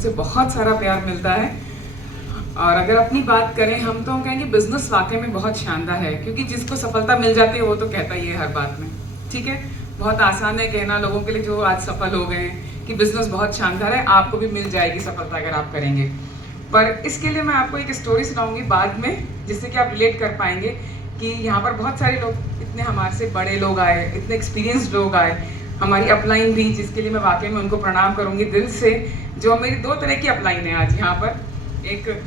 से बहुत सारा प्यार मिलता है। और अगर अपनी बात करें हम तो कहेंगे बिजनेस वाकई में बहुत शानदार है, क्योंकि जिसको सफलता मिल जाती है वो तो कहता ही है हर बात में। ठीक है, बहुत आसान है कहना लोगों के लिए जो आज सफल हो गए हैं कि बिजनेस बहुत शानदार है, आपको भी मिल जाएगी सफलता अगर आप करेंगे। पर इसके लिए मैं आपको एक स्टोरी सुनाऊंगी बाद में, जिससे कि आप रिलेट कर पाएंगे कि यहाँ पर बहुत सारे लोग, इतने हमारे से बड़े लोग आए, इतने एक्सपीरियंस्ड लोग आए, हमारी अपलाइन भी, जिसके लिए मैं वाकई में उनको प्रणाम करूंगी दिल से। जो मेरी दो तरह की अपलाइन है आज यहाँ पर, एक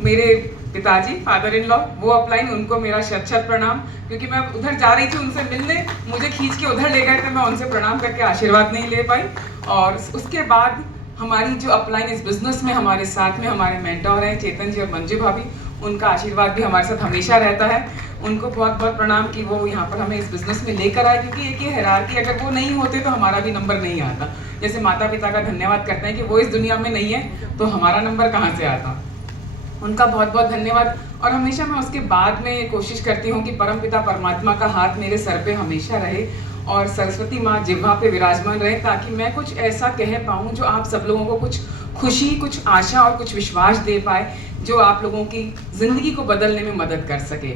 मेरे पिताजी फादर इन लॉ, वो अपलाइन, उनको मेरा शत शत प्रणाम, क्योंकि मैं उधर जा रही थी उनसे मिलने, मुझे खींच के उधर ले गए थे, मैं उनसे प्रणाम करके आशीर्वाद नहीं ले पाई। और उसके बाद हमारी जो अपलाइन इस बिजनेस में हमारे साथ में हमारे मेंटोर हैं चेतन जी और मंजू भाभी, उनका आशीर्वाद भी हमारे साथ हमेशा रहता है। उनको बहुत बहुत प्रणाम कि वो यहाँ पर हमें इस बिजनेस में लेकर आए, क्योंकि एक ये हायरार्की, अगर वो नहीं होते तो हमारा भी नंबर नहीं आता। जैसे माता पिता का धन्यवाद करते हैं कि वो इस दुनिया में नहीं है तो हमारा नंबर कहाँ से आता। उनका बहुत बहुत धन्यवाद। और हमेशा मैं उसके बाद में ये कोशिश करती हूँ कि परमपिता परमात्मा का हाथ मेरे सर पे हमेशा रहे और सरस्वती माँ जिह्वा पे विराजमान रहे, ताकि मैं कुछ ऐसा कह पाऊँ जो आप सब लोगों को कुछ खुशी, कुछ आशा और कुछ विश्वास दे पाए, जो आप लोगों की ज़िंदगी को बदलने में मदद कर सके।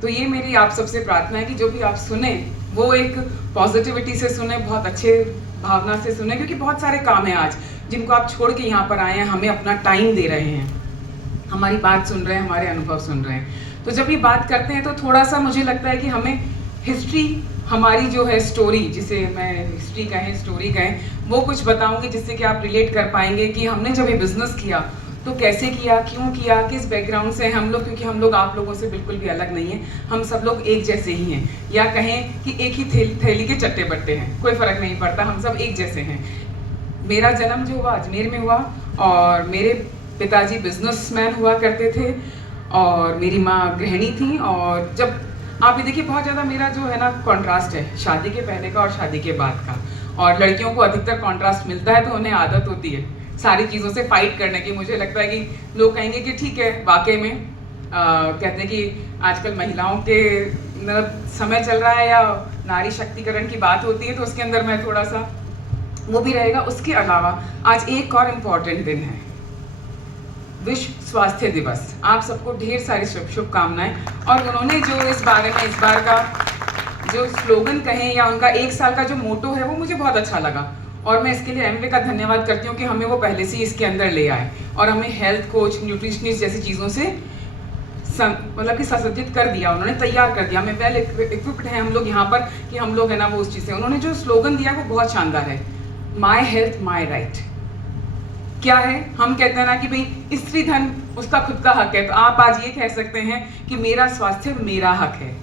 तो ये मेरी आप सबसे प्रार्थना है कि जो भी आप सुने वो एक पॉजिटिविटी से सुने, बहुत अच्छे भावना से सुने, क्योंकि बहुत सारे काम हैं आज जिनको आप छोड़ के यहाँ पर आए हैं, हमें अपना टाइम दे रहे हैं, हमारी बात सुन रहे हैं, हमारे अनुभव सुन रहे हैं। तो जब ये बात करते हैं तो थोड़ा सा मुझे लगता है कि हमें हिस्ट्री, हमारी जो है स्टोरी, जिसे मैं हिस्ट्री कहें, स्टोरी कहें, वो कुछ बताऊंगी जिससे कि आप रिलेट कर पाएंगे कि हमने जब ये बिजनेस किया तो कैसे किया, क्यों किया, किस बैकग्राउंड से हम लोग, क्योंकि हम लोग आप लोगों से बिल्कुल भी अलग नहीं है, हम सब लोग एक जैसे ही हैं, या कहें कि एक ही थैली के चट्टे बट्टे हैं, कोई फर्क नहीं पड़ता, हम सब एक जैसे हैं। मेरा जन्म जो हुआ अजमेर में हुआ और मेरे पिताजी बिजनेसमैन हुआ करते थे और मेरी माँ गृहिणी थी। और जब आप ये देखिए बहुत ज़्यादा मेरा जो है ना कॉन्ट्रास्ट है शादी के पहले का और शादी के बाद का, और लड़कियों को अधिकतर कॉन्ट्रास्ट मिलता है तो उन्हें आदत होती है सारी चीज़ों से फाइट करने की। मुझे लगता है कि लोग कहेंगे कि ठीक है, वाकई में कहते हैं कि आजकल महिलाओं के मतलब समय चल रहा है या नारी शक्तिकरण की बात होती है, तो उसके अंदर मैं थोड़ा सा वो भी रहेगा। उसके अलावा आज एक और इम्पॉर्टेंट दिन है, विश्व स्वास्थ्य दिवस। आप सबको ढेर सारी शुभकामनाएं। और उन्होंने जो इस बारे में इस बार का जो स्लोगन कहें या उनका एक साल का जो मोटो है वो मुझे बहुत अच्छा लगा, और मैं इसके लिए एमवे का धन्यवाद करती हूँ कि हमें वो पहले से ही इसके अंदर ले आए और हमें हेल्थ कोच, न्यूट्रिशनिस्ट जैसी चीज़ों से मतलब कि सुसज्जित कर दिया, उन्होंने तैयार कर दिया, हमें वेल इक्विप्ड है हम लोग यहाँ पर कि हम लोग है ना वो उस चीज़ से। उन्होंने जो स्लोगन दिया वो बहुत शानदार है, माई हेल्थ माई राइट। क्या है, हम कहते हैं ना कि भाई स्त्री धन उसका खुद का हक है, तो आप आज ये कह सकते हैं कि मेरा स्वास्थ्य मेरा हक है।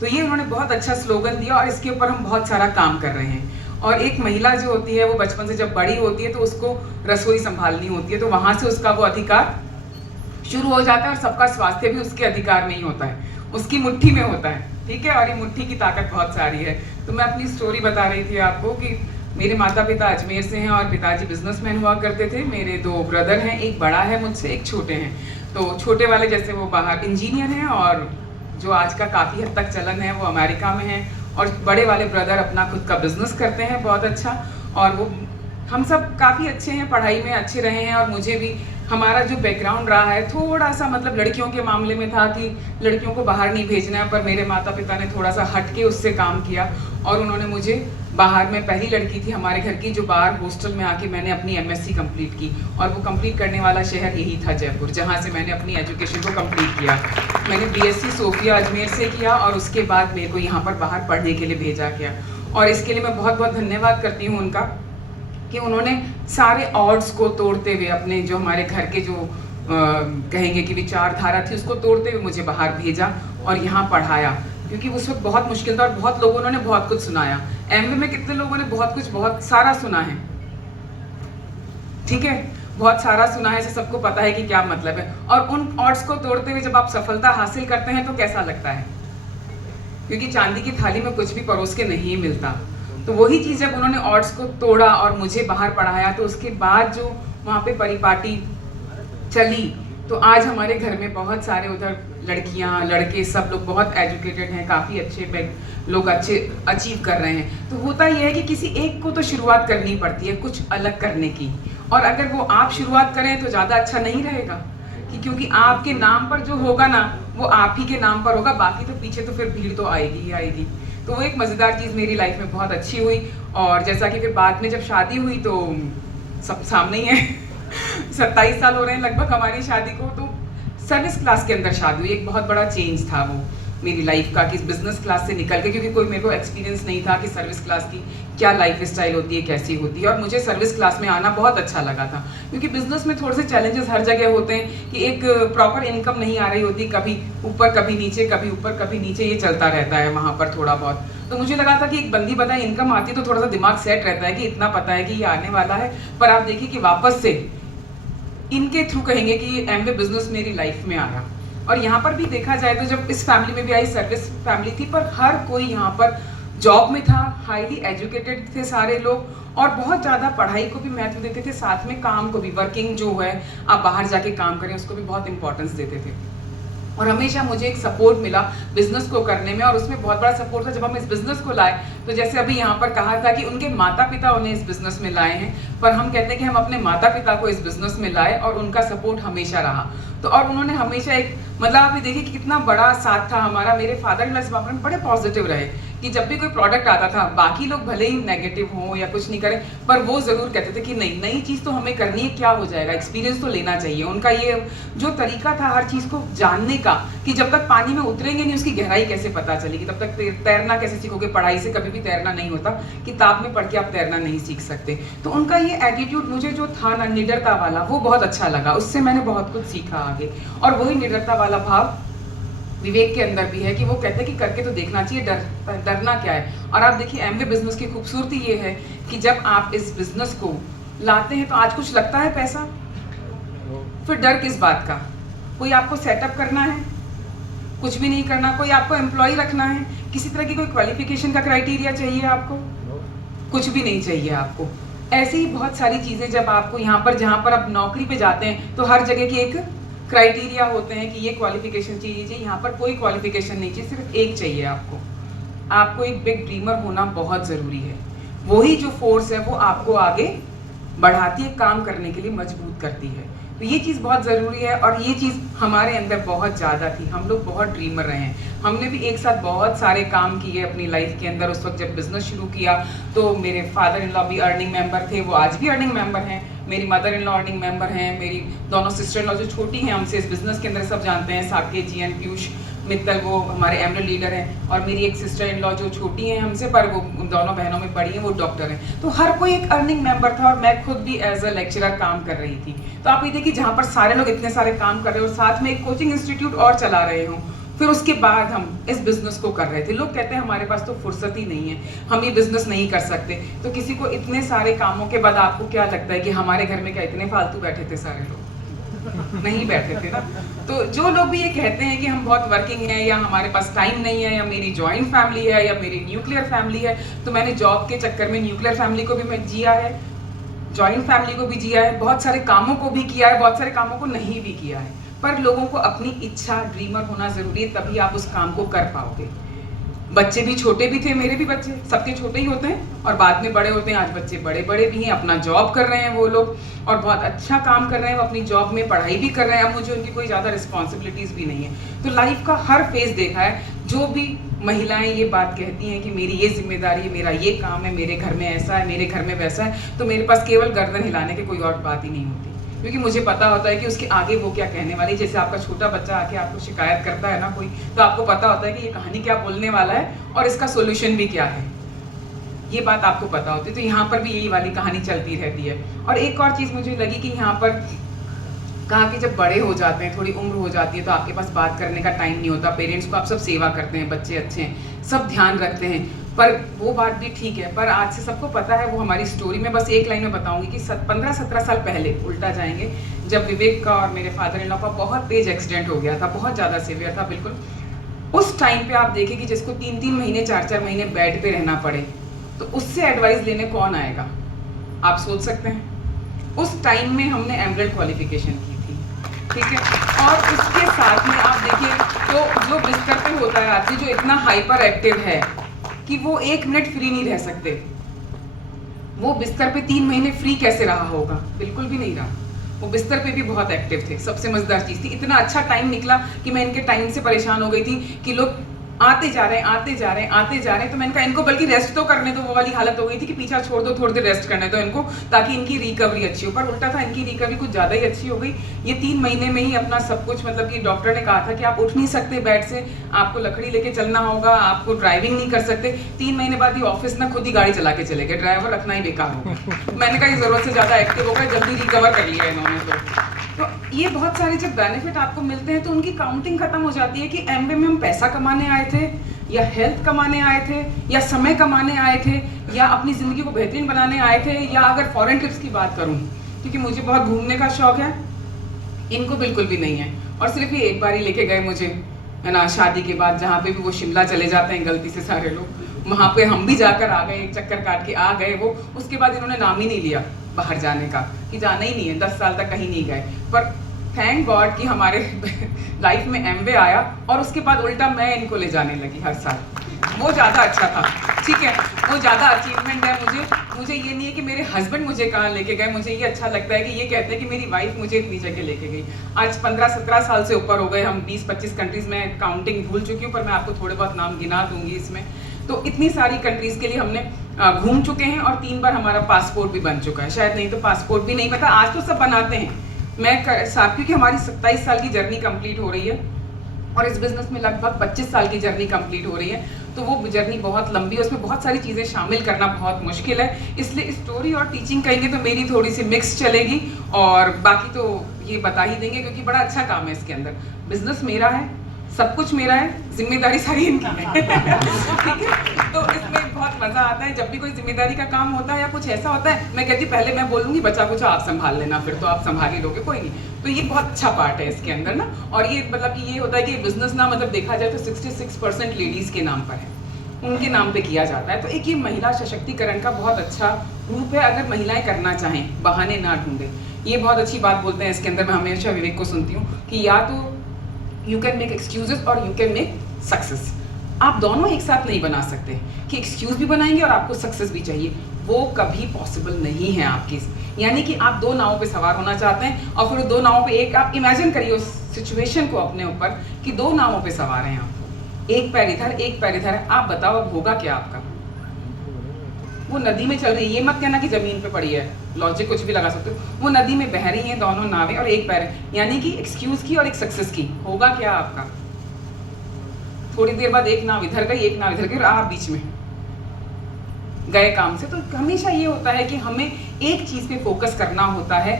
तो ये उन्होंने बहुत अच्छा स्लोगन दिया और इसके ऊपर हम बहुत सारा काम कर रहे हैं। और एक महिला जो होती है वो बचपन से जब बड़ी होती है तो उसको रसोई संभालनी होती है, तो वहाँ से उसका वो अधिकार शुरू हो जाता है और सबका स्वास्थ्य भी उसके अधिकार में ही होता है, उसकी मुट्ठी में होता है। ठीक है, और ये मुट्ठी की ताकत बहुत सारी है। तो मैं अपनी स्टोरी बता रही थी आपको कि मेरे माता पिता अजमेर से हैं और पिताजी बिजनेसमैन हुआ करते थे। मेरे दो ब्रदर हैं, एक बड़ा है मुझसे, एक छोटे हैं। तो छोटे वाले जैसे वो बाहर इंजीनियर हैं और जो आज का काफ़ी हद तक चलन है वो अमेरिका में है, और बड़े वाले ब्रदर अपना खुद का बिजनेस करते हैं बहुत अच्छा। और वो हम सब काफ़ी अच्छे हैं, पढ़ाई में अच्छे रहे हैं। और मुझे भी हमारा जो बैकग्राउंड रहा है थोड़ा सा मतलब लड़कियों के मामले में था कि लड़कियों को बाहर नहीं भेजना है, पर मेरे माता पिता ने थोड़ा सा हट के उससे काम किया और उन्होंने मुझे बाहर, में पहली लड़की थी हमारे घर की जो बाहर हॉस्टल में आके मैंने अपनी एमएससी कंप्लीट की, और वो कंप्लीट करने वाला शहर यही था जयपुर, जहाँ से मैंने अपनी एजुकेशन को कंप्लीट किया। मैंने बीएससी सोफिया अजमेर से किया और उसके बाद मेरे को यहाँ पर बाहर पढ़ने के लिए भेजा गया। और इसके लिए मैं बहुत बहुत धन्यवाद करती हूँ उनका कि उन्होंने सारे ऑड्स को तोड़ते हुए, अपने जो हमारे घर के जो कहेंगे कि विचारधारा थी उसको तोड़ते हुए मुझे बाहर भेजा और यहाँ पढ़ाया, क्योंकि उस वक्त बहुत मुश्किल था और बहुत लोगों ने बहुत कुछ सुनाया। एमवे में कितने लोगों ने बहुत कुछ, बहुत सारा सुना है, ठीक है, बहुत सारा सुना है, सबको पता है कि क्या मतलब है। और उन ऑड्स को तोड़ते हुए जब आप सफलता हासिल करते हैं तो कैसा लगता है, क्योंकि चांदी की थाली में कुछ भी परोस के नहीं मिलता। तो वही चीज़ जब उन्होंने ऑड्स को तोड़ा और मुझे बाहर पढ़ाया, तो उसके बाद जो वहाँ पे परिपाटी चली, तो आज हमारे घर में बहुत सारे उधर लड़कियाँ लड़के सब लोग बहुत एजुकेटेड हैं, काफ़ी अच्छे लोग अच्छे अचीव कर रहे हैं। तो होता यह है कि किसी एक को तो शुरुआत करनी पड़ती है कुछ अलग करने की, और अगर वो आप शुरुआत करें तो ज़्यादा अच्छा नहीं रहेगा कि क्योंकि आपके नाम पर जो होगा ना वो आप ही के नाम पर होगा, बाकी तो पीछे तो फिर भीड़ तो आएगी ही आएगी। तो वो एक मज़ेदार चीज़ मेरी लाइफ में बहुत अच्छी हुई। और जैसा कि फिर बाद में जब शादी हुई तो सब सामने ही है 27 साल हो रहे हैं लगभग हमारी शादी को। तो सर्विस क्लास के अंदर शादी हुई, एक बहुत बड़ा चेंज था वो मेरी लाइफ का कि बिजनेस क्लास से निकल के, क्योंकि कोई मेरे को एक्सपीरियंस नहीं था कि सर्विस क्लास की क्या लाइफ स्टाइल होती है, कैसी होती है। और मुझे सर्विस क्लास में आना बहुत अच्छा लगा था, क्योंकि बिजनेस में थोड़े से चैलेंजेस हर जगह होते हैं कि एक प्रॉपर इनकम नहीं आ रही होती, कभी ऊपर कभी नीचे, कभी ऊपर कभी नीचे, ये चलता रहता है वहाँ पर थोड़ा बहुत। तो मुझे लगा था कि एक बंदी बताए इनकम आती तो थोड़ा सा दिमाग सेट रहता है कि इतना पता है कि ये आने वाला है। पर आप देखिए कि वापस से इनके थ्रू कहेंगे कि एमवे बिजनेस मेरी लाइफ में आया। और यहाँ पर भी देखा जाए तो जब इस फैमिली में भी आई, सर्विस फैमिली थी, पर हर कोई यहाँ पर जॉब में था, हाईली एजुकेटेड थे सारे लोग और बहुत ज़्यादा पढ़ाई को भी महत्व देते थे, साथ में काम को भी, वर्किंग जो है आप बाहर जाके काम करें उसको भी बहुत इंपॉर्टेंस देते थे। और हमेशा मुझे एक सपोर्ट मिला बिजनेस को करने में, और उसमें बहुत बड़ा सपोर्ट था जब हम इस बिजनेस को लाए। तो जैसे अभी यहाँ पर कहा था कि उनके माता पिता उन्हें इस बिजनेस में लाए हैं, पर हम कहते हैं कि हम अपने माता पिता को इस बिजनेस में लाए और उनका सपोर्ट हमेशा रहा। तो और उन्होंने हमेशा एक मतलब आप ये देखिए कि कितना बड़ा साथ था हमारा। मेरे फादर इन लॉ इस मामले में बड़े पॉजिटिव रहे कि जब भी कोई प्रोडक्ट आता था, बाकी लोग भले ही नेगेटिव हो या कुछ नहीं करें, पर वो जरूर कहते थे कि नहीं, नई चीज़ तो हमें करनी है, क्या हो जाएगा, एक्सपीरियंस तो लेना चाहिए। उनका ये जो तरीका था हर चीज़ को जानने का कि जब तक पानी में उतरेंगे नहीं उसकी गहराई कैसे पता चलेगी, तब तक तैरना कैसे सीखोगे। पढ़ाई से कभी भी तैरना नहीं होता, किताब में पढ़ के आप तैरना नहीं सीख सकते। तो उनका ये एटीट्यूड मुझे जो था ना निडरता वाला, वो बहुत अच्छा लगा, उससे मैंने बहुत कुछ सीखा आगे। और वही निडरता वाला भाव विवेक के अंदर भी है कि वो कहते हैं कि करके तो देखना चाहिए, डरना क्या है। और आप देखिए एमवे बिजनेस की खूबसूरती ये है कि जब आप इस बिजनेस को लाते हैं तो आज कुछ लगता है पैसा, फिर डर किस बात का। कोई आपको सेटअप करना है, कुछ भी नहीं करना। कोई आपको एम्प्लॉय रखना है, किसी तरह की कोई क्वालिफिकेशन का क्राइटेरिया चाहिए आपको, कुछ भी नहीं चाहिए आपको। ऐसे ही बहुत सारी चीज़ें जब आपको यहाँ पर, जहाँ पर आप नौकरी पे जाते हैं तो हर जगह की एक क्राइटेरिया होते हैं कि ये क्वालिफिकेशन चाहिए। यहाँ पर कोई क्वालिफिकेशन नहीं चाहिए, सिर्फ एक चाहिए आपको एक बिग ड्रीमर होना बहुत ज़रूरी है। वही जो फोर्स है वो आपको आगे बढ़ाती है, काम करने के लिए मजबूत करती है। तो ये चीज़ बहुत ज़रूरी है और ये चीज़ हमारे अंदर बहुत ज़्यादा थी। हम लोग बहुत ड्रीमर रहे हैं, हमने भी एक साथ बहुत सारे काम किए अपनी लाइफ के अंदर। उस वक्त जब बिज़नेस शुरू किया तो मेरे फादर इन लॉ भी अर्निंग मेंबर थे, वो आज भी अर्निंग मेंबर हैं। मेरी mother in law earning member हैं। मेरी दोनों सिस्टर इन लॉ जो छोटी हैं हमसे इस बिज़नेस के अंदर सब जानते हैं, साकेत जी एंड पीयूष मित्तल, वो हमारे एमरल लीडर हैं। और मेरी एक सिस्टर इन लॉ जो छोटी हैं हमसे, पर वो दोनों बहनों में बड़ी हैं, वो डॉक्टर हैं। तो हर कोई एक अर्निंग मेंबर था और मैं खुद भी एज अ लेक्चरर काम कर रही थी। तो आप ये देखिए जहाँ पर सारे लोग इतने सारे काम कर रहे हो और साथ में एक कोचिंग इंस्टीट्यूट और चला रहे हो, फिर उसके बाद हम इस बिजनेस को कर रहे थे। लोग कहते हैं हमारे पास तो फुर्सत ही नहीं है, हम ये बिजनेस नहीं कर सकते। तो किसी को इतने सारे कामों के बाद आपको क्या लगता है कि हमारे घर में क्या इतने फालतू बैठे थे सारे लोग? नहीं बैठे थे ना। तो जो लोग भी ये कहते हैं कि हम बहुत वर्किंग हैं या हमारे पास टाइम नहीं है या मेरी जॉइंट फैमिली है या मेरी न्यूक्लियर फैमिली है, तो मैंने जॉब के चक्कर में न्यूक्लियर फैमिली को भी मैं जिया है, जॉइंट फैमिली को भी जिया है, बहुत सारे कामों को भी किया है, बहुत सारे कामों को नहीं भी किया है। पर लोगों को अपनी इच्छा, ड्रीमर होना जरूरी है, तभी आप उस काम को कर पाओगे। बच्चे भी छोटे भी थे, मेरे भी बच्चे सबके छोटे ही होते हैं और बाद में बड़े होते हैं। आज बच्चे बड़े बड़े भी हैं, अपना जॉब कर रहे हैं वो लोग और बहुत अच्छा काम कर रहे हैं, वो अपनी जॉब में पढ़ाई भी कर रहे हैं। अब मुझे उनकी कोई ज़्यादा रिस्पॉन्सिबिलिटीज़ भी नहीं है। तो लाइफ का हर फेज देखा है। जो भी महिलाएं ये बात कहती हैं कि मेरी ये जिम्मेदारी है, मेरा ये काम है, मेरे घर में ऐसा है, मेरे घर में वैसा है, तो मेरे पास केवल गर्दन हिलाने की कोई और बात ही नहीं होती, क्योंकि मुझे पता होता है कि उसके आगे वो क्या कहने वाली। जैसे आपका छोटा बच्चा आके आपको शिकायत करता है ना कोई, तो आपको पता होता है कि ये कहानी क्या बोलने वाला है और इसका सोल्यूशन भी क्या है, ये बात आपको पता होती है। तो यहाँ पर भी यही वाली कहानी चलती रहती है। और एक और चीज़ मुझे लगी कि यहाँ पर कहा कि जब बड़े हो जाते हैं, थोड़ी उम्र हो जाती है, तो आपके पास बात करने का टाइम नहीं होता। पेरेंट्स को आप सब सेवा करते हैं, बच्चे अच्छे हैं, सब ध्यान रखते हैं, पर वो बात भी ठीक है। पर आज से सबको पता है वो हमारी स्टोरी में बस एक लाइन में बताऊंगी कि 15-17 साल पहले उल्टा जाएंगे, जब विवेक का और मेरे फादर इन लॉ का बहुत तेज एक्सीडेंट हो गया था, बहुत ज़्यादा सीवियर था बिल्कुल। उस टाइम पे आप देखें कि जिसको 3-3 महीने 4-4 महीने बेड पे रहना पड़े, तो उससे एडवाइस लेने कौन आएगा, आप सोच सकते हैं। उस टाइम में हमने एमरेल्ड क्वालिफिकेशन की थी, ठीक है। और उसके साथ में आप देखिए तो जो बिस्तर पे होता है आदमी जो इतना हाइपर एक्टिव है कि वो 1 मिनट फ्री नहीं रह सकते, वो बिस्तर पे 3 महीने फ्री कैसे रहा होगा? बिल्कुल भी नहीं रहा। वो बिस्तर पे भी बहुत एक्टिव थे। सबसे मजेदार चीज़ थी, इतना अच्छा टाइम निकला कि मैं इनके टाइम से परेशान हो गई थी कि लोग आते जा रहे हैं। तो मैंने कहा इनको बल्कि रेस्ट तो करने दो। वो वाली हालत हो गई थी कि पीछा छोड़ दो, थोड़ी देर रेस्ट करने दो इनको, ताकि इनकी रिकवरी अच्छी हो। पर उल्टा था, इनकी रिकवरी कुछ ज़्यादा ही अच्छी हो गई। ये 3 महीने में ही अपना सब कुछ, मतलब कि डॉक्टर ने कहा था कि आप उठ नहीं सकते बेड से, आपको लकड़ी लेके चलना होगा, आपको ड्राइविंग नहीं कर सकते। 3 महीने बाद ये ऑफिस ना खुद ही गाड़ी चला के चले गए, ड्राइवर रखना ही बेकार हो गया। मैंने कहा ये ज़रूरत से ज़्यादा एक्टिव हो गए, जल्दी रिकवर कर लिया इन्होंने। तो ये बहुत सारे जब बेनिफिट आपको मिलते हैं तो उनकी काउंटिंग खत्म हो जाती है कि एमबीए में हम पैसा कमाने आए थे, या हेल्थ कमाने आए थे, या समय कमाने आए थे, या अपनी ज़िंदगी को बेहतरीन बनाने आए थे, या अगर फॉरेन ट्रिप्स की बात करूं, क्योंकि मुझे बहुत घूमने का शौक है, इनको बिल्कुल भी नहीं है। और सिर्फ ये एक बार ही लेके गए मुझे, है ना, शादी के बाद, जहाँ पे भी वो शिमला चले जाते हैं गलती से सारे लोग, वहाँ पे हम भी जाकर आ गए, एक चक्कर काट के आ गए वो। उसके बाद इन्होंने नाम ही नहीं लिया बाहर जाने का, कि जाना ही नहीं है, 10 साल तक कहीं नहीं गए। पर थैंक गॉड कि हमारे लाइफ में एमवे आया, और उसके बाद उल्टा मैं इनको ले जाने लगी हर साल। वो ज़्यादा अच्छा था, ठीक है, वो ज़्यादा अचीवमेंट है मुझे ये नहीं है कि मेरे हस्बैंड मुझे कहाँ लेके गए। मुझे ये अच्छा लगता है कि ये कहते हैं कि मेरी वाइफ मुझे इतनी जगह लेके गई। आज 15-17 साल से ऊपर हो गए हम, 20-25 कंट्रीज़ में, काउंटिंग भूल चुकी हूँ, पर मैं आपको थोड़े बहुत नाम गिना दूंगी इसमें। तो इतनी सारी कंट्रीज़ के लिए हमने घूम चुके हैं, और 3 बार हमारा पासपोर्ट भी बन चुका है। शायद नहीं तो पासपोर्ट भी नहीं पता, आज तो सब बनाते हैं। क्योंकि हमारी 27 साल की जर्नी कंप्लीट हो रही है, और इस बिजनेस में लगभग 25 साल की जर्नी कंप्लीट हो रही है। तो वो जर्नी बहुत लंबी है, उसमें बहुत सारी चीज़ें शामिल करना बहुत मुश्किल है। इसलिए स्टोरी और टीचिंग कहेंगे तो मेरी थोड़ी सी मिक्स चलेगी, और बाकी तो ये बता ही देंगे, क्योंकि बड़ा अच्छा काम है इसके अंदर। बिजनेस मेरा है, सब कुछ मेरा है, जिम्मेदारी सारी इनकी है। ठीक है, तो इसमें बहुत मजा आता है। जब भी कोई जिम्मेदारी का काम होता है या कुछ ऐसा होता है, मैं कहती पहले मैं बोलूंगी, बचा कुछ आप संभाल लेना, फिर तो आप संभाल ही लोगे, कोई नहीं। तो ये बहुत अच्छा पार्ट है इसके अंदर ना। और ये मतलब कि ये होता है कि बिजनेस ना, मतलब देखा जाए तो 66% लेडीज के नाम पर है, उनके नाम पे किया जाता है। तो एक ये महिला सशक्तिकरण का बहुत अच्छा रूप है, अगर महिलाएं करना चाहें, बहाने ना ढूंढे। ये बहुत अच्छी बात बोलते हैं इसके अंदर। मैं हमेशा विवेक को सुनती हूँ कि या तो यू कैन मेक एक्सक्यूजेस और यू कैन मेक सक्सेस। आप दोनों एक साथ नहीं बना सकते कि एक्सक्यूज भी बनाएंगे और आपको सक्सेस भी चाहिए, वो कभी पॉसिबल नहीं है आपके। यानी कि आप 2 नावों पे सवार होना चाहते हैं, और फिर 2 नावों पे एक, आप इमेजिन करिए उस सिचुएशन को अपने ऊपर कि 2 नावों पे सवार हैं आप, एक पैर इधर एक पैर इधर है। आप बताओ अब होगा क्या आपका? वो नदी में चल रही है, ये मत कहना कि जमीन पे पड़ी है, लॉजिक कुछ भी लगा सकते हो। वो नदी में बह रही हैं दोनों नावें, और एक पैर है, यानी कि एक्सक्यूज की और एक सक्सेस की। होगा क्या आपका? थोड़ी देर बाद एक नाव इधर गई, एक नाव इधर गई, और आप बीच में गए काम से। तो हमेशा ये होता है कि हमें एक चीज पे फोकस करना होता है,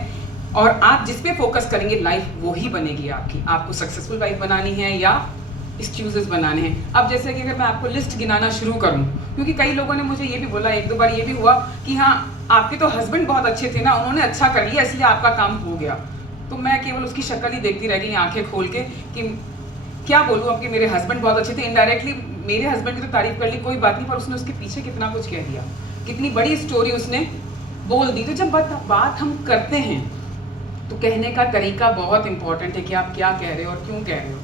और आप जिस पे फोकस करेंगे लाइफ वो ही बनेगी आपकी। आपको सक्सेसफुल लाइफ बनानी है या एक्सक्यूजेस बनाने हैं। अब जैसे कि अगर मैं आपको लिस्ट गिनाना शुरू करूं, क्योंकि कई लोगों ने मुझे ये भी बोला, 1-2 बार ये भी हुआ कि हाँ आपके तो हस्बैंड बहुत अच्छे थे ना, उन्होंने अच्छा कर लिया इसलिए आपका काम हो गया। तो मैं केवल उसकी शक्ल ही देखती रह गई आंखें खोल के कि क्या बोलूँ अब कि मेरे हस्बैंड बहुत अच्छे थे। इनडायरेक्टली मेरे हस्बैंड की तो तारीफ कर ली, कोई बात नहीं, पर उसने उसके पीछे कितना कुछ कह दिया, कितनी बड़ी स्टोरी उसने बोल दी। तो जब बात हम करते हैं तो कहने का तरीका बहुत इंपॉर्टेंट है कि आप क्या कह रहे हो और क्यों कह रहे हो।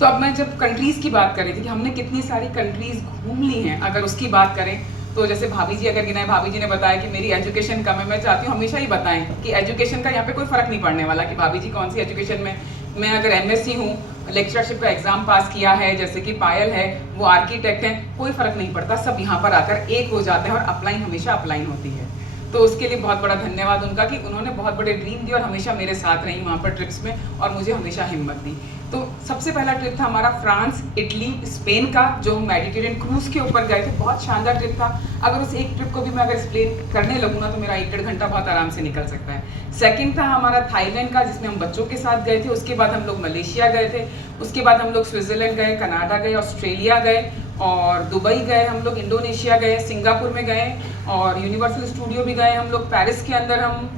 तो अब मैं जब कंट्रीज़ की बात कर रही थी कि हमने कितनी सारी कंट्रीज़ घूम ली हैं, अगर उसकी बात करें तो जैसे भाभी जी अगर गिनाए, भाभी जी ने बताया कि मेरी एजुकेशन कम है। मैं चाहती हूँ हमेशा ही बताएं कि एजुकेशन का यहाँ पे कोई फ़र्क नहीं पड़ने वाला कि भाभी जी कौन सी एजुकेशन में। मैं अगर एमएससी हूँ, लेक्चरशिप का एग्जाम पास किया है, जैसे कि पायल है वो आर्किटेक्ट है, कोई फ़र्क नहीं पड़ता, सब यहाँ पर आकर एक हो जाते हैं, और अपलाइन हमेशा अपलाइन होती है। तो उसके लिए बहुत बड़ा धन्यवाद उनका कि उन्होंने बहुत बड़े ड्रीम दिए और हमेशा मेरे साथ रही वहाँ पर ट्रिप्स में, और मुझे हमेशा हिम्मत दी। तो सबसे पहला ट्रिप था हमारा फ्रांस, इटली, स्पेन का, जो हम मेडिटेरियन क्रूज़ के ऊपर गए थे। बहुत शानदार ट्रिप था। अगर उस एक ट्रिप को भी मैं अगर एक्सप्लेन करने लगूँ ना तो मेरा 1-1.5 घंटा बहुत आराम से निकल सकता है। सेकंड था हमारा थाईलैंड का, जिसमें हम बच्चों के साथ गए थे। उसके बाद हम लोग मलेशिया गए थे, उसके बाद हम लोग स्विट्ज़रलैंड गए, कनाडा गए, ऑस्ट्रेलिया गए, और दुबई गए हम लोग, इंडोनेशिया गए, सिंगापुर में गए, और यूनिवर्सल स्टूडियो भी गए हम लोग, पेरिस के अंदर हम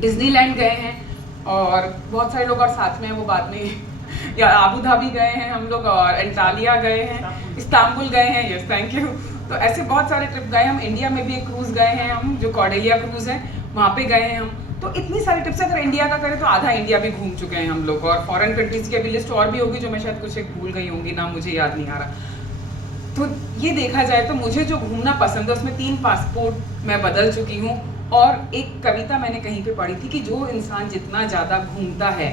डिज्नीलैंड गए हैं, और बहुत सारे लोग और साथ में हैं वो बाद में या अबू धाबी गए हैं हम लोग, और एंटालिया गए हैं, इस्तांबुल गए हैं, यस थैंक यू। तो ऐसे बहुत सारे ट्रिप गए हम। इंडिया में भी एक क्रूज़ गए हैं हम, जो कॉर्डेलिया क्रूज़ है, वहाँ पे गए हैं हम। तो इतनी सारी टिप्स, अगर इंडिया का करें तो आधा इंडिया भी घूम चुके हैं हम लोग, और फॉरेन कंट्रीज़ की अभी लिस्ट और भी होगी जो मैं शायद कुछ एक भूल गई होंगी, नाम मुझे याद नहीं आ रहा। तो ये देखा जाए तो मुझे जो घूमना पसंद है उसमें 3 पासपोर्ट मैं बदल चुकी हूँ। और एक कविता मैंने कहीं पे पढ़ी थी कि जो इंसान जितना ज़्यादा घूमता है,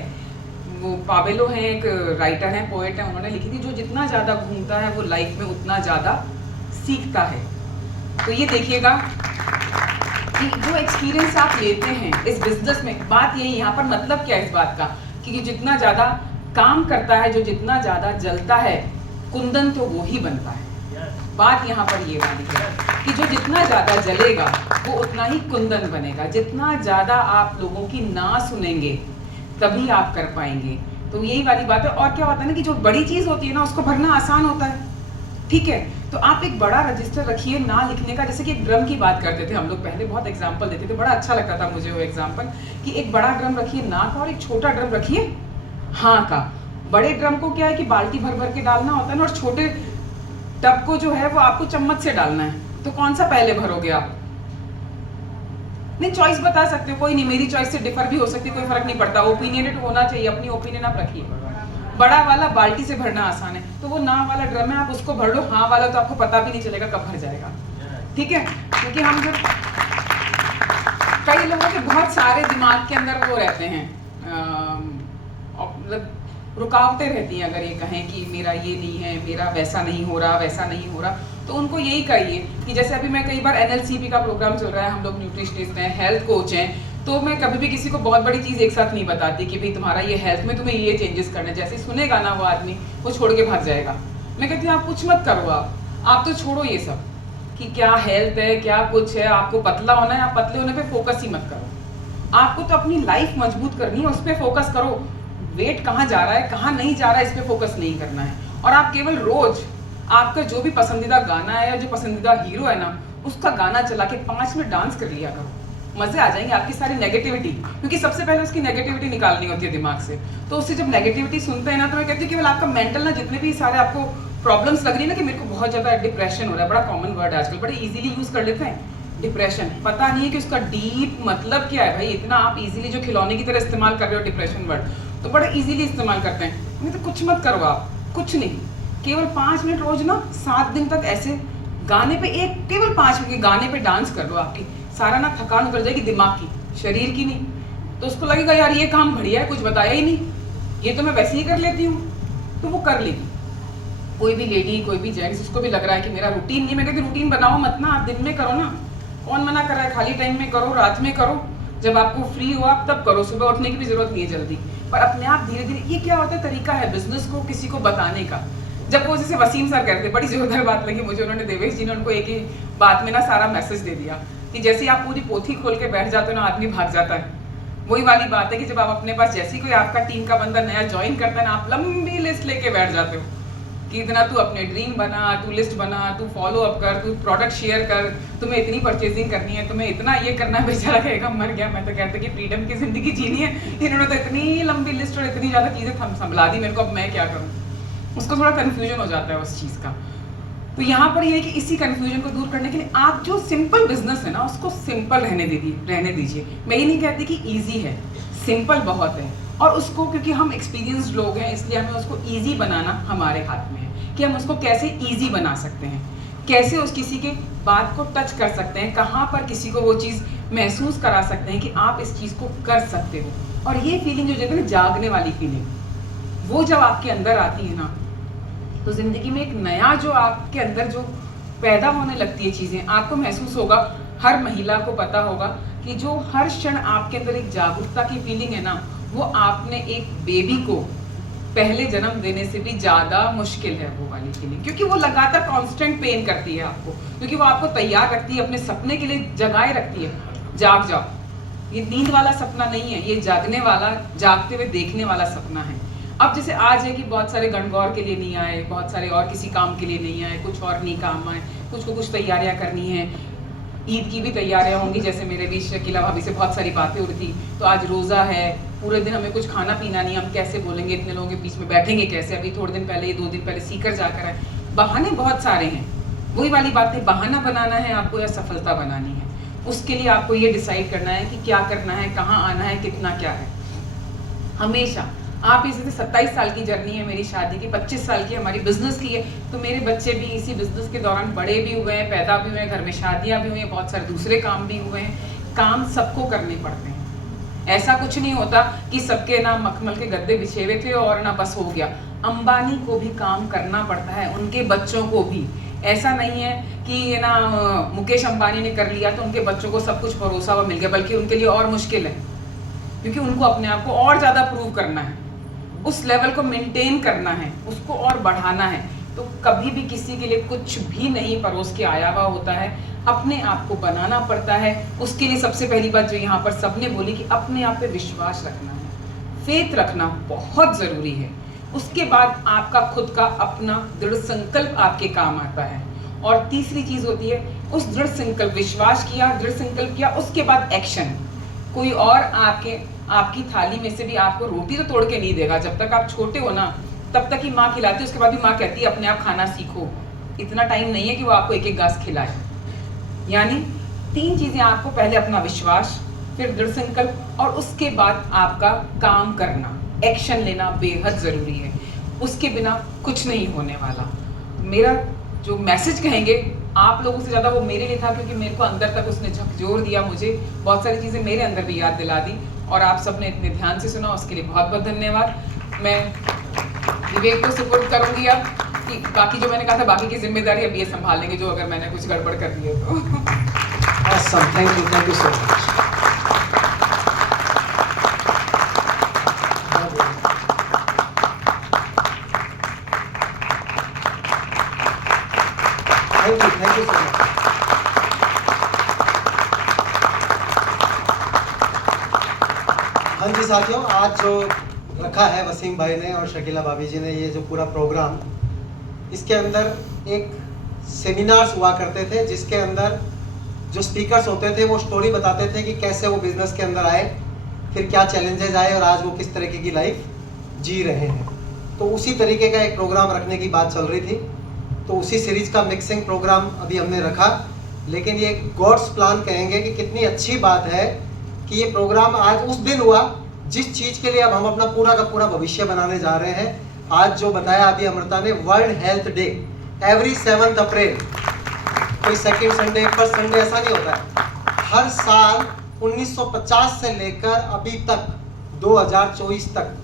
वो पावेलो हैं, एक राइटर हैं, पोएट हैं, उन्होंने लिखी थी, जो जितना ज़्यादा घूमता है वो लाइफ में उतना ज़्यादा सीखता है। तो ये देखिएगा कि जो एक्सपीरियंस आप लेते हैं इस बिजनेस में, बात यही यहाँ पर मतलब क्या है इस बात का कि जितना ज़्यादा काम करता है, जो जितना ज़्यादा जलता है, कुंदन तो वो ही बनता है। बात यहाँ पर ये वाली है कि जो जितना ज़्यादा जलेगा वो उतना ही कुंदन बनेगा। जितना ज़्यादा आप लोगों की ना सुनेंगे तभी आप कर पाएंगे। तो यही वाली बात है। और क्या होता है ना कि जो बड़ी चीज़ होती है ना उसको भरना आसान होता है, ठीक है। तो आप एक बड़ा रजिस्टर रखिए ना लिखने का। जैसे कि एक ड्रम की बात करते थे हम लोग पहले, बहुत एग्जाम्पल देते थे, बड़ा अच्छा लगता था मुझे वो एग्जाम्पल कि एक बड़ा ड्रम रखिए ना का और एक छोटा ड्रम रखिए हाँ का। बड़े ड्रम को क्या है कि बाल्टी भर भर के डालना होता है ना, और छोटे टब को जो है वो आपको चम्मच से डालना है। तो कौन सा पहले भरोगे आप? नहीं, चॉइस बता सकते हो, कोई नहीं, मेरी चॉइस से डिफर भी हो सकती है, कोई फर्क नहीं पड़ता। ओपिनियनेट होना चाहिए, अपनी ओपिनियन आप रखिए। बड़ा वाला बाल्टी से भरना आसान है, तो वो ना वाला ड्रम है, आप उसको भर लो। हाँ वाला तो आपको पता भी नहीं चलेगा कब भर जाएगा, ठीक है। क्योंकि हम जब कई लोगों के बहुत सारे दिमाग के अंदर वो रहते हैं, मतलब रुकावटें रहती हैं। अगर ये कहें कि मेरा ये नहीं है, मेरा वैसा नहीं हो रहा, वैसा नहीं हो रहा, तो उनको यही कहिए कि जैसे अभी मैं कई बार NLCP का प्रोग्राम चल रहा है, हम लोग न्यूट्रिशनिस्ट हैं, हेल्थ कोच हैं, तो मैं कभी भी किसी को बहुत बड़ी चीज़ एक साथ नहीं बताती कि भाई तुम्हारा ये हेल्थ में तुम्हें ये चेंजेस करने। जैसे सुनेगा ना वो आदमी, वो छोड़ के भाग जाएगा। मैं कहती हूँ आप कुछ मत करो, आप तो छोड़ो ये सब कि क्या हेल्थ है, क्या कुछ है। आपको पतला होना है, आप पतले होने पे फोकस ही मत करो। आपको तो अपनी लाइफ मजबूत करनी है, उस पर फोकस करो। वेट कहाँ जा रहा है, कहाँ नहीं जा रहा है, इस पर फोकस नहीं करना है। और आप केवल रोज आपका जो भी पसंदीदा गाना है या जो पसंदीदा हीरो है ना, उसका गाना चला के 5 मिनट डांस कर लिया करो। मजे आ जाएंगे आपकी सारी नेगेटिविटी, क्योंकि सबसे पहले उसकी नेगेटिविटी निकालनी होती है दिमाग से। तो उससे जब नेगेटिविटी सुनते हैं ना, तो मैं कहती हूँ केवल आपका मेंटल ना, जितने भी सारे आपको प्रॉब्लम्स लग रही है ना कि मेरे को बहुत ज्यादा डिप्रेशन हो रहा है, बड़ा कॉमन वर्ड आजकल बड़े इजीली यूज कर लेते हैं डिप्रेशन। पता नहीं है कि उसका डीप मतलब क्या है भाई। इतना आप इजीली जो खिलौने की तरह इस्तेमाल कर रहे हो डिप्रेशन वर्ड, तो बड़ा इजीली इस्तेमाल करते हैं। नहीं तो कुछ मत करो आप, कुछ नहीं, केवल 5 मिनट रोज ना 7 दिन तक ऐसे गाने पे, एक केवल 5 मिनट के गाने पे डांस कर लो। आपकी सारा ना थकान उतर जाएगी, दिमाग की, शरीर की नहीं। तो उसको लगेगा यार ये काम बढ़िया है, कुछ बताया ही नहीं, ये तो मैं वैसे ही कर लेती हूँ, तो वो कर लेगी। कोई भी लेडी, कोई भी जेंट्स, उसको भी लग रहा है कि मेरा रूटीन नहीं। मैं कहती रूटीन बनाओ मत ना, आप दिन में करो ना, कौन मना कर रहा है। खाली टाइम में करो, रात में करो, जब आपको फ्री हो आप तब करो। सुबह उठने की भी जरूरत नहीं है जल्दी, पर अपने आप धीरे धीरे। ये क्या होता है, तरीका है बिजनेस को किसी को बताने का। जब वो जैसे वसीम सर कहते, बड़ी जोरदार बात लगी मुझे, उन्होंने, देवेश जी ने उनको एक ही बात में ना सारा मैसेज दे दिया कि जैसे ही आप पूरी पोथी खोल के बैठ जाते हो ना, आदमी भाग जाता है। वही वाली बात है कि जब आप अपने पास जैसे ही कोई आपका टीम का बंदा नया ज्वाइन करता है ना, आप लंबी लिस्ट लेके बैठ जाते हो कि इतना तू अपने ड्रीम बना, तू लिस्ट बना, तू फॉलो अप कर, तू प्रोडक्ट शेयर कर, तुम्हें इतनी परचेजिंग करनी है, तुम्हें इतना ये करना है। बेचारा कहेगा मर गया, मैं तो कहते कि फ्रीडम की जिंदगी जीनी है, इन्होंने तो इतनी लंबी लिस्ट और इतनी ज्यादा चीजें संभला दी मेरे को, अब मैं क्या करूँ। उसको थोड़ा कन्फ्यूजन हो जाता है उस चीज का। तो यहाँ पर ये है कि इसी कन्फ्यूजन को दूर करने के लिए आप जो सिंपल बिजनेस है ना, उसको सिंपल रहने दीजिए। मैं ये नहीं कहती कि ईजी है, सिंपल बहुत है। और उसको, क्योंकि हम एक्सपीरियंस्ड लोग हैं, इसलिए हमें उसको ईजी बनाना हमारे हाथ में है कि हम उसको कैसे ईजी बना सकते हैं, कैसे उस किसी के बात को टच कर सकते हैं, कहाँ पर किसी को वो चीज़ महसूस करा सकते हैं कि आप इस चीज़ को कर सकते हो। और ये फीलिंग जो कहते हैं ना, जागने वाली फीलिंग, वो जब आपके अंदर आती है ना, तो जिंदगी में एक नया जो आपके अंदर जो पैदा होने लगती है चीज़ें, आपको महसूस होगा, हर महिला को पता होगा कि जो हर क्षण आपके अंदर एक जागरूकता की फीलिंग है ना, वो आपने एक बेबी को पहले जन्म देने से भी ज्यादा मुश्किल है वो वाली फीलिंग। क्योंकि वो लगातार कांस्टेंट पेन करती है आपको, क्योंकि वो आपको तैयार रखती है, अपने सपने के लिए जगाए रखती है, जाग जाओ। ये नींद वाला सपना नहीं है, ये जागने वाला, जागते हुए देखने वाला सपना है। अब जैसे आज है कि बहुत सारे गणगौर के लिए नहीं आए, बहुत सारे और किसी काम के लिए नहीं आए, कुछ और नहीं काम आए, कुछ को कुछ तैयारियां करनी है, ईद की भी तैयारियां होंगी। जैसे मेरे बीच शकीला भाभी से बहुत सारी बातें हो रही थी, तो आज रोज़ा है, पूरे दिन हमें कुछ खाना पीना नहीं, हम कैसे बोलेंगे, इतने लोगों के बीच में बैठेंगे कैसे। अभी थोड़े दिन पहले, 2 दिन पहले सीकर जाकर आए। बहाने बहुत सारे हैं, वही वाली बात है, बहाना बनाना है आपको या सफलता बनानी है, उसके लिए आपको ये डिसाइड करना है कि क्या करना है, कहाँ आना है, कितना क्या है। हमेशा आप इसी से 27 साल की जर्नी है मेरी शादी की, 25 साल की हमारी बिजनेस की है, तो मेरे बच्चे भी इसी बिजनेस के दौरान बड़े भी हुए हैं, पैदा भी हुए हैं, घर में शादियां भी हुई हैं, बहुत सारे दूसरे काम भी हुए हैं। काम सबको करने पड़ते हैं, ऐसा कुछ नहीं होता कि सबके ना मखमल के गद्दे बिछे हुए थे और ना बस हो गया। अंबानी को भी काम करना पड़ता है, उनके बच्चों को भी। ऐसा नहीं है कि ना मुकेश अंबानी ने कर लिया तो उनके बच्चों को सब कुछ भरोसा हुआ मिल गया, बल्कि उनके लिए और मुश्किल है, क्योंकि उनको अपने आप को और ज़्यादा प्रूव करना है, उस लेवल को मेंटेन करना है, उसको और बढ़ाना है। तो कभी भी किसी के लिए कुछ भी नहीं परोस के आया हुआ होता है, अपने आप को बनाना पड़ता है। उसके लिए सबसे पहली बात जो यहाँ पर सबने बोली कि अपने आप पे विश्वास रखना है, फेथ रखना बहुत ज़रूरी है। उसके बाद आपका खुद का अपना दृढ़ संकल्प आपके काम आता है। और तीसरी चीज़ होती है उस दृढ़ संकल्प, विश्वास किया, दृढ़ संकल्प किया, उसके बाद एक्शन। कोई और आपकी थाली में से भी आपको रोटी तो तोड़ के नहीं देगा। जब तक आप छोटे हो ना तब तक ही माँ खिलाती है, उसके बाद भी माँ कहती है अपने आप खाना सीखो। इतना टाइम नहीं है कि वो आपको एक एक गास खिलाए। यानी 3 चीज़ें आपको, पहले अपना विश्वास, फिर दृढ़ संकल्प और उसके बाद आपका काम करना, एक्शन लेना बेहद ज़रूरी है। उसके बिना कुछ नहीं होने वाला। मेरा जो मैसेज कहेंगे आप लोगों से ज़्यादा वो मेरे लिए था, क्योंकि मेरे को अंदर तक उसने झकझोर दिया, मुझे बहुत सारी चीज़ें मेरे अंदर भी याद दिला दी, और आप सबने इतने ध्यान से सुना, उसके लिए बहुत बहुत धन्यवाद। मैं विवेक को सपोर्ट करूंगी अब कि बाकी जो मैंने कहा था बाकी की जिम्मेदारी अब ये संभाल लेंगे, जो अगर मैंने कुछ गड़बड़ कर दी है तो। Awesome. Thank you so much. Thank you so much. हाँ जी साथियों, आज जो रखा है वसीम भाई ने और शकीला भाभी जी ने, ये जो पूरा प्रोग्राम, इसके अंदर एक सेमिनार्स हुआ करते थे जिसके अंदर जो स्पीकर्स होते थे वो स्टोरी बताते थे कि कैसे वो बिजनेस के अंदर आए, फिर क्या चैलेंजेस आए और आज वो किस तरीके की लाइफ जी रहे हैं। तो उसी तरीके का एक प्रोग्राम रखने की बात चल रही थी, तो उसी सीरीज का मिक्सिंग प्रोग्राम अभी हमने रखा। लेकिन ये गॉड्स प्लान कहेंगे कि कितनी अच्छी बात है कि ये प्रोग्राम आज उस दिन हुआ जिस चीज़ के लिए अब हम अपना पूरा का पूरा भविष्य बनाने जा रहे हैं। आज जो बताया अभी अमृता ने, वर्ल्ड हेल्थ डे एवरी 7 अप्रैल, कोई सेकेंड संडे, फर्स्ट संडे ऐसा नहीं होता है। हर साल 1950 से लेकर अभी तक 2024 तक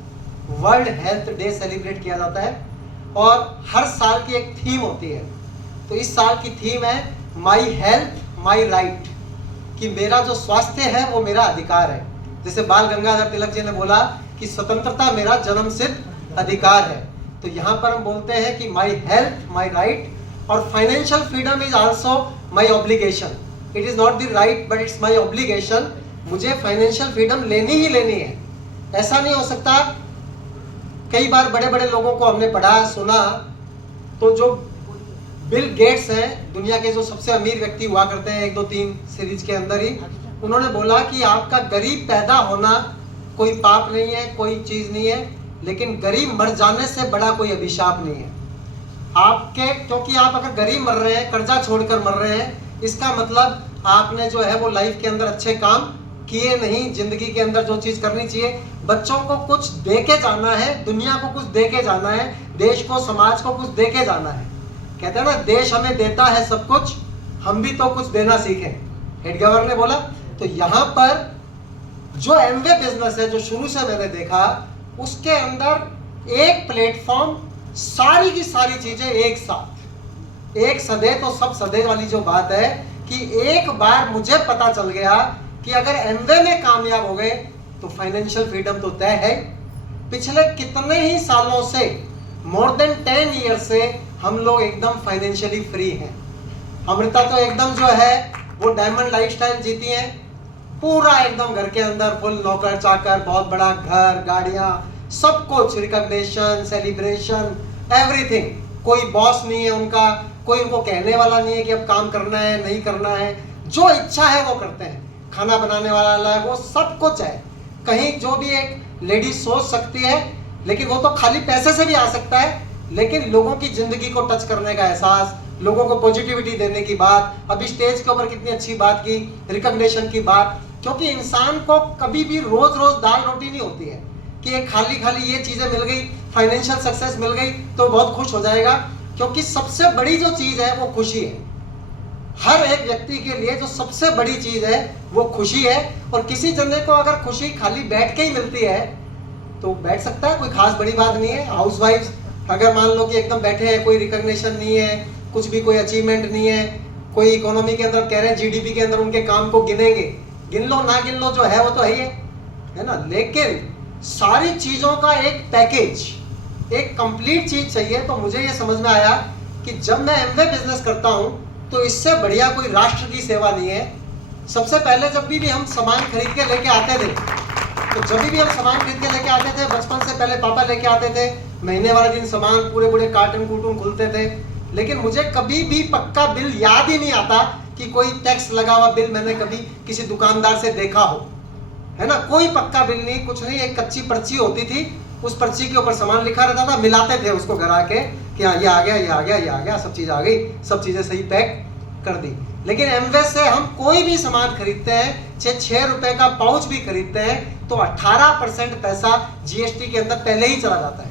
वर्ल्ड हेल्थ डे सेलिब्रेट किया जाता है, और हर साल की एक थीम होती है। तो इस साल की थीम है माई हेल्थ माई राइट, कि मेरा जो स्वास्थ्य है वो मेरा अधिकार है। जैसे बाल गंगाधर तिलक जी ने बोला कि स्वतंत्रता मेरा जन्मसिद्ध अधिकार है, तो यहाँ पर हम बोलते हैं कि माई हेल्थ माई राइट, और financial freedom is also my obligation. It is not the right but it's my obligation. मुझे फाइनेंशियल फ्रीडम लेनी ही लेनी है। ऐसा नहीं हो सकता, कई बार बड़े बड़े लोगों को हमने पढ़ा सुना, तो जो बिल गेट्स हैं, दुनिया के जो सबसे अमीर व्यक्ति हुआ करते हैं 1 2 3 सीरीज के अंदर ही, उन्होंने बोला कि आपका गरीब पैदा होना कोई पाप नहीं है, कोई चीज़ नहीं है, लेकिन गरीब मर जाने से बड़ा कोई अभिशाप नहीं है आपके। क्योंकि आप अगर गरीब मर रहे हैं, कर्जा छोड़कर मर रहे हैं, इसका मतलब आपने जो है वो लाइफ के अंदर अच्छे काम किए नहीं। जिंदगी के अंदर जो चीज़ करनी चाहिए, बच्चों को कुछ दे के जाना है, दुनिया को कुछ दे के जाना है, देश को समाज को कुछ दे के जाना है। कहते हैं ना, देश हमें देता है सब कुछ, हम भी तो कुछ देना सीखें, हेड गवर्नर ने बोला। तो यहाँ पर जो एमवे बिजनेस है, जो शुरू से मैंने देखा, उसके अंदर एक प्लेटफॉर्म, सारी की सारी चीजें एक साथ, एक सदे तो सब सदे वाली जो बात है कि एक बार मुझे पता चल गया कि अगर एमवे में कामयाब हो गए तो फाइनेंशियल फ्रीडम तो तय है। पिछले कितने ही सालों से, मोर देन 10 ईयर से हम लोग एकदम फाइनेंशियली फ्री हैं। अमृता तो एकदम जो है वो डायमंड लाइफस्टाइल जीती हैं, पूरा एकदम घर के अंदर फुल नौकर चाकर, बहुत बड़ा घर, गाड़ियां, सब कुछ, रिकॉग्निशन, सेलिब्रेशन, एवरीथिंग। कोई बॉस नहीं है उनका, कोई उनको कहने वाला नहीं है कि अब काम करना है नहीं करना है, जो इच्छा है वो करते हैं। खाना बनाने वाला अलग, वो सब कुछ है। कहीं जो भी एक लेडी सोच सकती है, लेकिन वो तो खाली पैसे से भी आ सकता है, लेकिन लोगों की जिंदगी को टच करने का एहसास, लोगों को पॉजिटिविटी देने की बात, अभी स्टेज के ऊपर कितनी अच्छी बात की, रिकॉग्निशन की बात। क्योंकि इंसान को कभी भी रोज रोज दाल रोटी नहीं होती है, कि एक खाली खाली ये चीजें मिल गई, फाइनेंशियल सक्सेस मिल गई तो बहुत खुश हो जाएगा, क्योंकि सबसे बड़ी जो चीज है वो खुशी है। हर एक व्यक्ति के लिए जो सबसे बड़ी चीज है वो खुशी है। और किसी जने को अगर खुशी खाली बैठ के ही मिलती है तो बैठ सकता है, कोई खास बड़ी बात नहीं है। हाउसवाइफ अगर मान लो कि एकदम बैठे हैं, कोई रिकॉग्निशन नहीं है, कुछ भी कोई अचीवमेंट नहीं है, कोई इकोनॉमी के अंदर कह रहे हैं जीडीपी के अंदर उनके काम को गिनेंगे, गिन लो ना गिन लो, जो है वो तो है ना। लेकिन सारी चीजों का एक पैकेज, एक कंप्लीट चीज चाहिए। तो मुझे ये समझ में आया कि जब मैं एमवे बिजनेस करता हूं तो इससे बढ़िया कोई राष्ट्र की सेवा नहीं है। सबसे पहले जब भी हम सामान खरीद के लेके आते थे, तो जब भी हम सामान खरीद के लेके आते थे, बचपन से पहले पापा लेके आते थे, महीने वाले दिन सामान पूरे पूरे कार्टन कूटन खुलते थे, लेकिन मुझे कभी भी पक्का बिल याद ही नहीं आता कि कोई टैक्स लगा हुआ बिल मैंने कभी किसी दुकानदार से देखा हो, है ना। कोई पक्का बिल नहीं, कुछ नहीं, एक कच्ची पर्ची होती थी, उस पर्ची के ऊपर सामान लिखा रहता था, मिलाते थे उसको घर आके कि हाँ ये आ गया, ये आ गया, ये आ गया, सब चीज आ गई, सब चीजें सही पैक कर दी। लेकिन एमवे से हम कोई भी सामान खरीदते हैं, 6 रुपए का पाउच भी खरीदते हैं, तो 18% पैसा जीएसटी के अंदर पहले ही चला जाता है।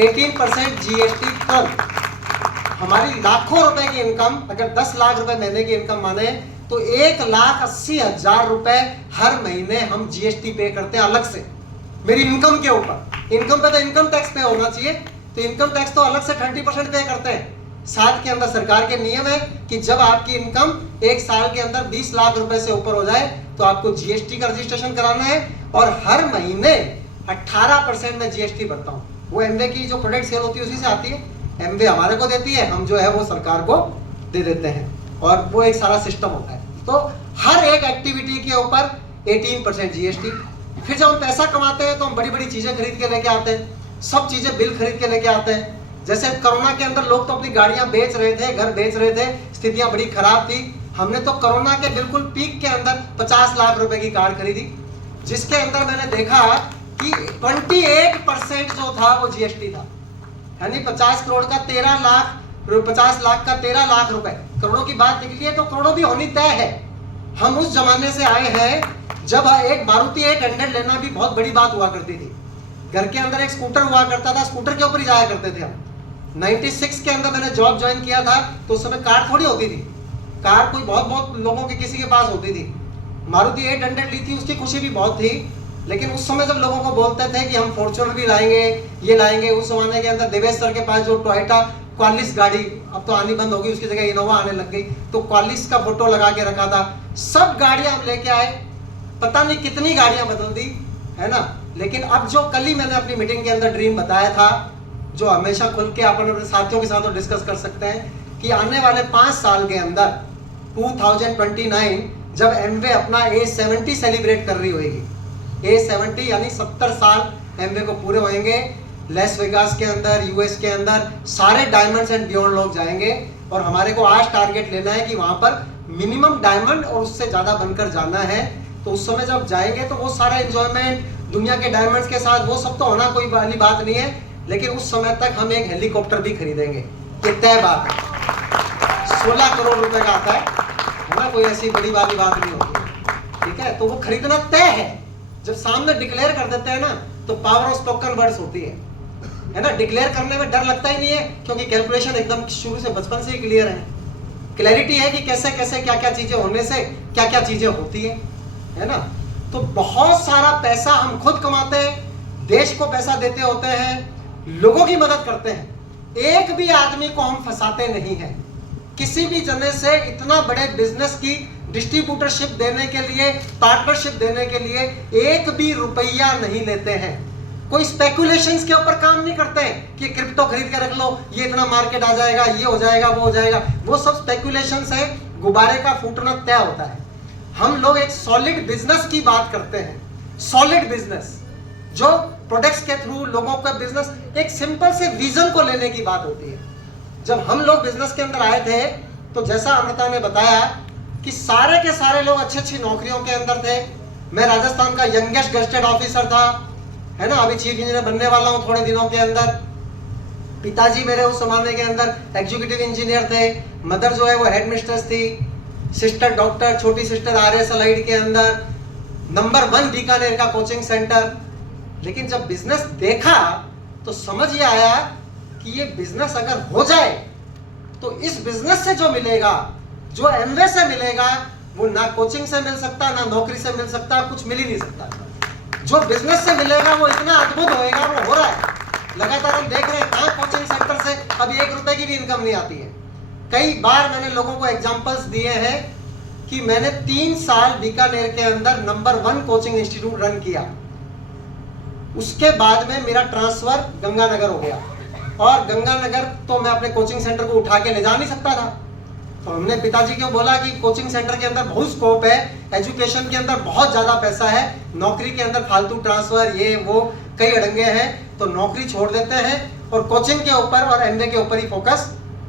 18% जीएसटी कम। हमारी लाखों रुपए की इनकम, अगर 10 लाख रुपए महीने की इनकम माने तो 1,80,000 रुपए हर महीने हम जीएसटी पे करते हैं अलग से, मेरी इनकम के ऊपर। इनकम पे तो इनकम टैक्स पे होना चाहिए, तो इनकम टैक्स तो अलग से 30% पे करते हैं। साथ के अंदर सरकार के नियम है कि जब आपकी इनकम एक साल के अंदर 20 लाख रुपए से ऊपर हो जाए तो आपको जीएसटी का रजिस्ट्रेशन कराना है, और हर महीने 18% में जीएसटी भरता हूँ। वो एमवे की जो प्रोडक्ट सेल होती है उसी से आती है, एमवे हमारे को देती है, हम जो है वो सरकार को दे देते हैं, और वो एक सारा सिस्टम होता है। तो हर एक एक्टिविटी के ऊपर 18% जीएसटी। फिर जब हम पैसा कमाते हैं तो हम बड़ी बड़ी चीजें खरीद के लेके आते हैं, सब चीजें बिल खरीद के लेके आते हैं। जैसे कोरोना के अंदर लोग तो अपनी गाड़ियां बेच रहे थे, घर बेच रहे थे, स्थितियां बड़ी खराब थी। हमने तो कोरोना के बिल्कुल पीक के अंदर 50 लाख रुपए की कार खरीदी, जिसके अंदर मैंने देखा कि 28% जो था वो जीएसटी था, यानी 50 करोड़ का 13 लाख, 50 लाख का 13 लाख रुपए। करोड़ों की बात निकली है तो करोड़ों भी होनी तय है। हम उस जमाने से आए हैं जब एक मारुति 800 लेना भी बहुत बड़ी बात हुआ करती थी। घर के अंदर एक स्कूटर हुआ करता था, स्कूटर के ऊपर ही जाया करते थे हम। 96 के अंदर मैंने जॉब ज्वाइन किया था तो उस समय कार थोड़ी होती थी, कार कोई बहुत लोगों के किसी के पास होती थी। मारुति 800 ली थी, उसकी खुशी भी बहुत थी, लेकिन उस समय जब लोगों को बोलते थे कि हम फॉर्च्यूनर भी लाएंगे, ये लाएंगे, उस जमाने के अंदर देवेश सर के पास जो टोयोटा क्वालिस गाड़ी अब तो आनी बंद होगी, उसकी जगह इनोवा आने लग गई, तो क्वालिस का फोटो लगा के रखा था। सब गाड़ियां हम लेके आए, पता नहीं कितनी गाड़ियां बदल दी, है ना। लेकिन अब जो कल ही मैंने अपनी मीटिंग के अंदर ड्रीम बताया था, जो हमेशा खुल के अपन अपने साथियों के साथ डिस्कस कर सकते हैं, कि आने वाले 5 साल के अंदर 2029 जब एमवे अपना A70 सेलिब्रेट कर रही होगी, A70 यानी 70 साल एमवे को पूरे होंगे। लेस वेगास के अंदर, यूएस के अंदर सारे डायमंड्स एंड बियॉन्ड लोग जाएंगे, और हमारे को आज टारगेट लेना है कि वहां पर मिनिमम डायमंड और उससे ज्यादा बनकर जाना है। तो उस समय जब जाएंगे तो वो सारा एंजॉयमेंट दुनिया के डायमंड्स के साथ वो सब तो होना कोई वाली बात नहीं है, लेकिन उस समय तक हम एक हेलीकॉप्टर भी खरीदेंगे, ये तय बात है। 16 करोड़ रुपए का आता है ना, कोई ऐसी बड़ी वाली बात नहीं होती, ठीक है। तो वो खरीदना तय है। जब सामने डिक्लेयर कर देते हैं ना तो पावर ऑफ स्पोकन वर्ड्स होती है ना। डिक्लेयर करने में डर लगता ही नहीं है, क्योंकि कैलकुलेशन एकदम शुरू से बचपन से ही क्लियर है। क्लैरिटी है कि कैसे कैसे क्या क्या चीजें होने से क्या क्या चीजें होती है ना। तो बहुत सारा पैसा हम खुद कमाते हैं, देश को पैसा देते होते हैं, लोगों की मदद करते हैं, एक भी आदमी को हम फंसाते नहीं हैं। किसी भी जने से इतना बड़े बिजनेस की डिस्ट्रीब्यूटरशिप देने के लिए, पार्टनरशिप देने के लिए एक भी रुपया नहीं लेते हैं। कोई स्पेकुलेशंस के ऊपर काम नहीं करते हैं कि क्रिप्टो खरीद के रख लो, ये इतना मार्केट आ जाएगा, ये हो जाएगा, वो हो जाएगा। वो सब स्पेकुलेशंस है, गुब्बारे का फूटना तय होता है। हम लोग एक सॉलिड बिजनेस की बात करते हैं, सॉलिड बिजनेस जो प्रोडक्ट्स के थ्रू लोगों का बिजनेस, एक सिंपल से विजन को लेने की बात होती है। जब हम लोग बिजनेस के अंदर आए थे तो जैसा अमृता ने बताया कि सारे के सारे लोग अच्छी अच्छी नौकरियों के अंदर थे। मैं राजस्थान का यंगेस्ट गजेटेड ऑफिसर था, है ना, अभी चीफ इंजीनियर बनने वाला हूं थोड़े दिनों के अंदर। पिताजी मेरे उस जमाने के अंदर एग्जीक्यूटिव इंजीनियर थे, मदर जो है वो हेड मिस्ट्रेस थी, सिस्टर डॉक्टर, छोटी सिस्टर आरएस अलाइड के अंदर, नंबर 1 बीकानेर का कोचिंग सेंटर, लेकिन जब बिजनेस देखा तो समझ ये आया कि ये बिजनेस अगर हो जाए तो इस बिजनेस से जो मिलेगा, जो एमवे से मिलेगा, वो ना कोचिंग से मिल सकता, ना नौकरी से मिल सकता, कुछ मिल ही नहीं सकता। जो बिजनेस से मिलेगा वो इतना अद्भुत होएगा, वो हो रहा है। लगातार हम देख रहे हैं कहाँ कोचिंग सेंटर से अभी 1 रुपए की भी इनकम नहीं आती है। कई बार मैंने लोगों को एग्जांपल्स दिए हैं कि मैंने 3 साल बीकानेर के अंदर नंबर 1 कोचिंग इंस्टीट्यूट रन किया। उसके बाद में मेरा ट्रांसफर गंगानगर हो गया, और गंगानगर तो मैं अपने कोचिंग सेंटर को उठा के ले जा नहीं सकता था। तो हमने पिताजी को बोला कि कोचिंग सेंटर के अंदर बहुत स्कोप है, एजुकेशन के अंदर बहुत ज्यादा पैसा है, नौकरी के अंदर फालतू ट्रांसफर ये वो कई अड़ंगे हैं, तो नौकरी छोड़ देते हैं और कोचिंग के ऊपर और एमबीए के ऊपर ही फोकस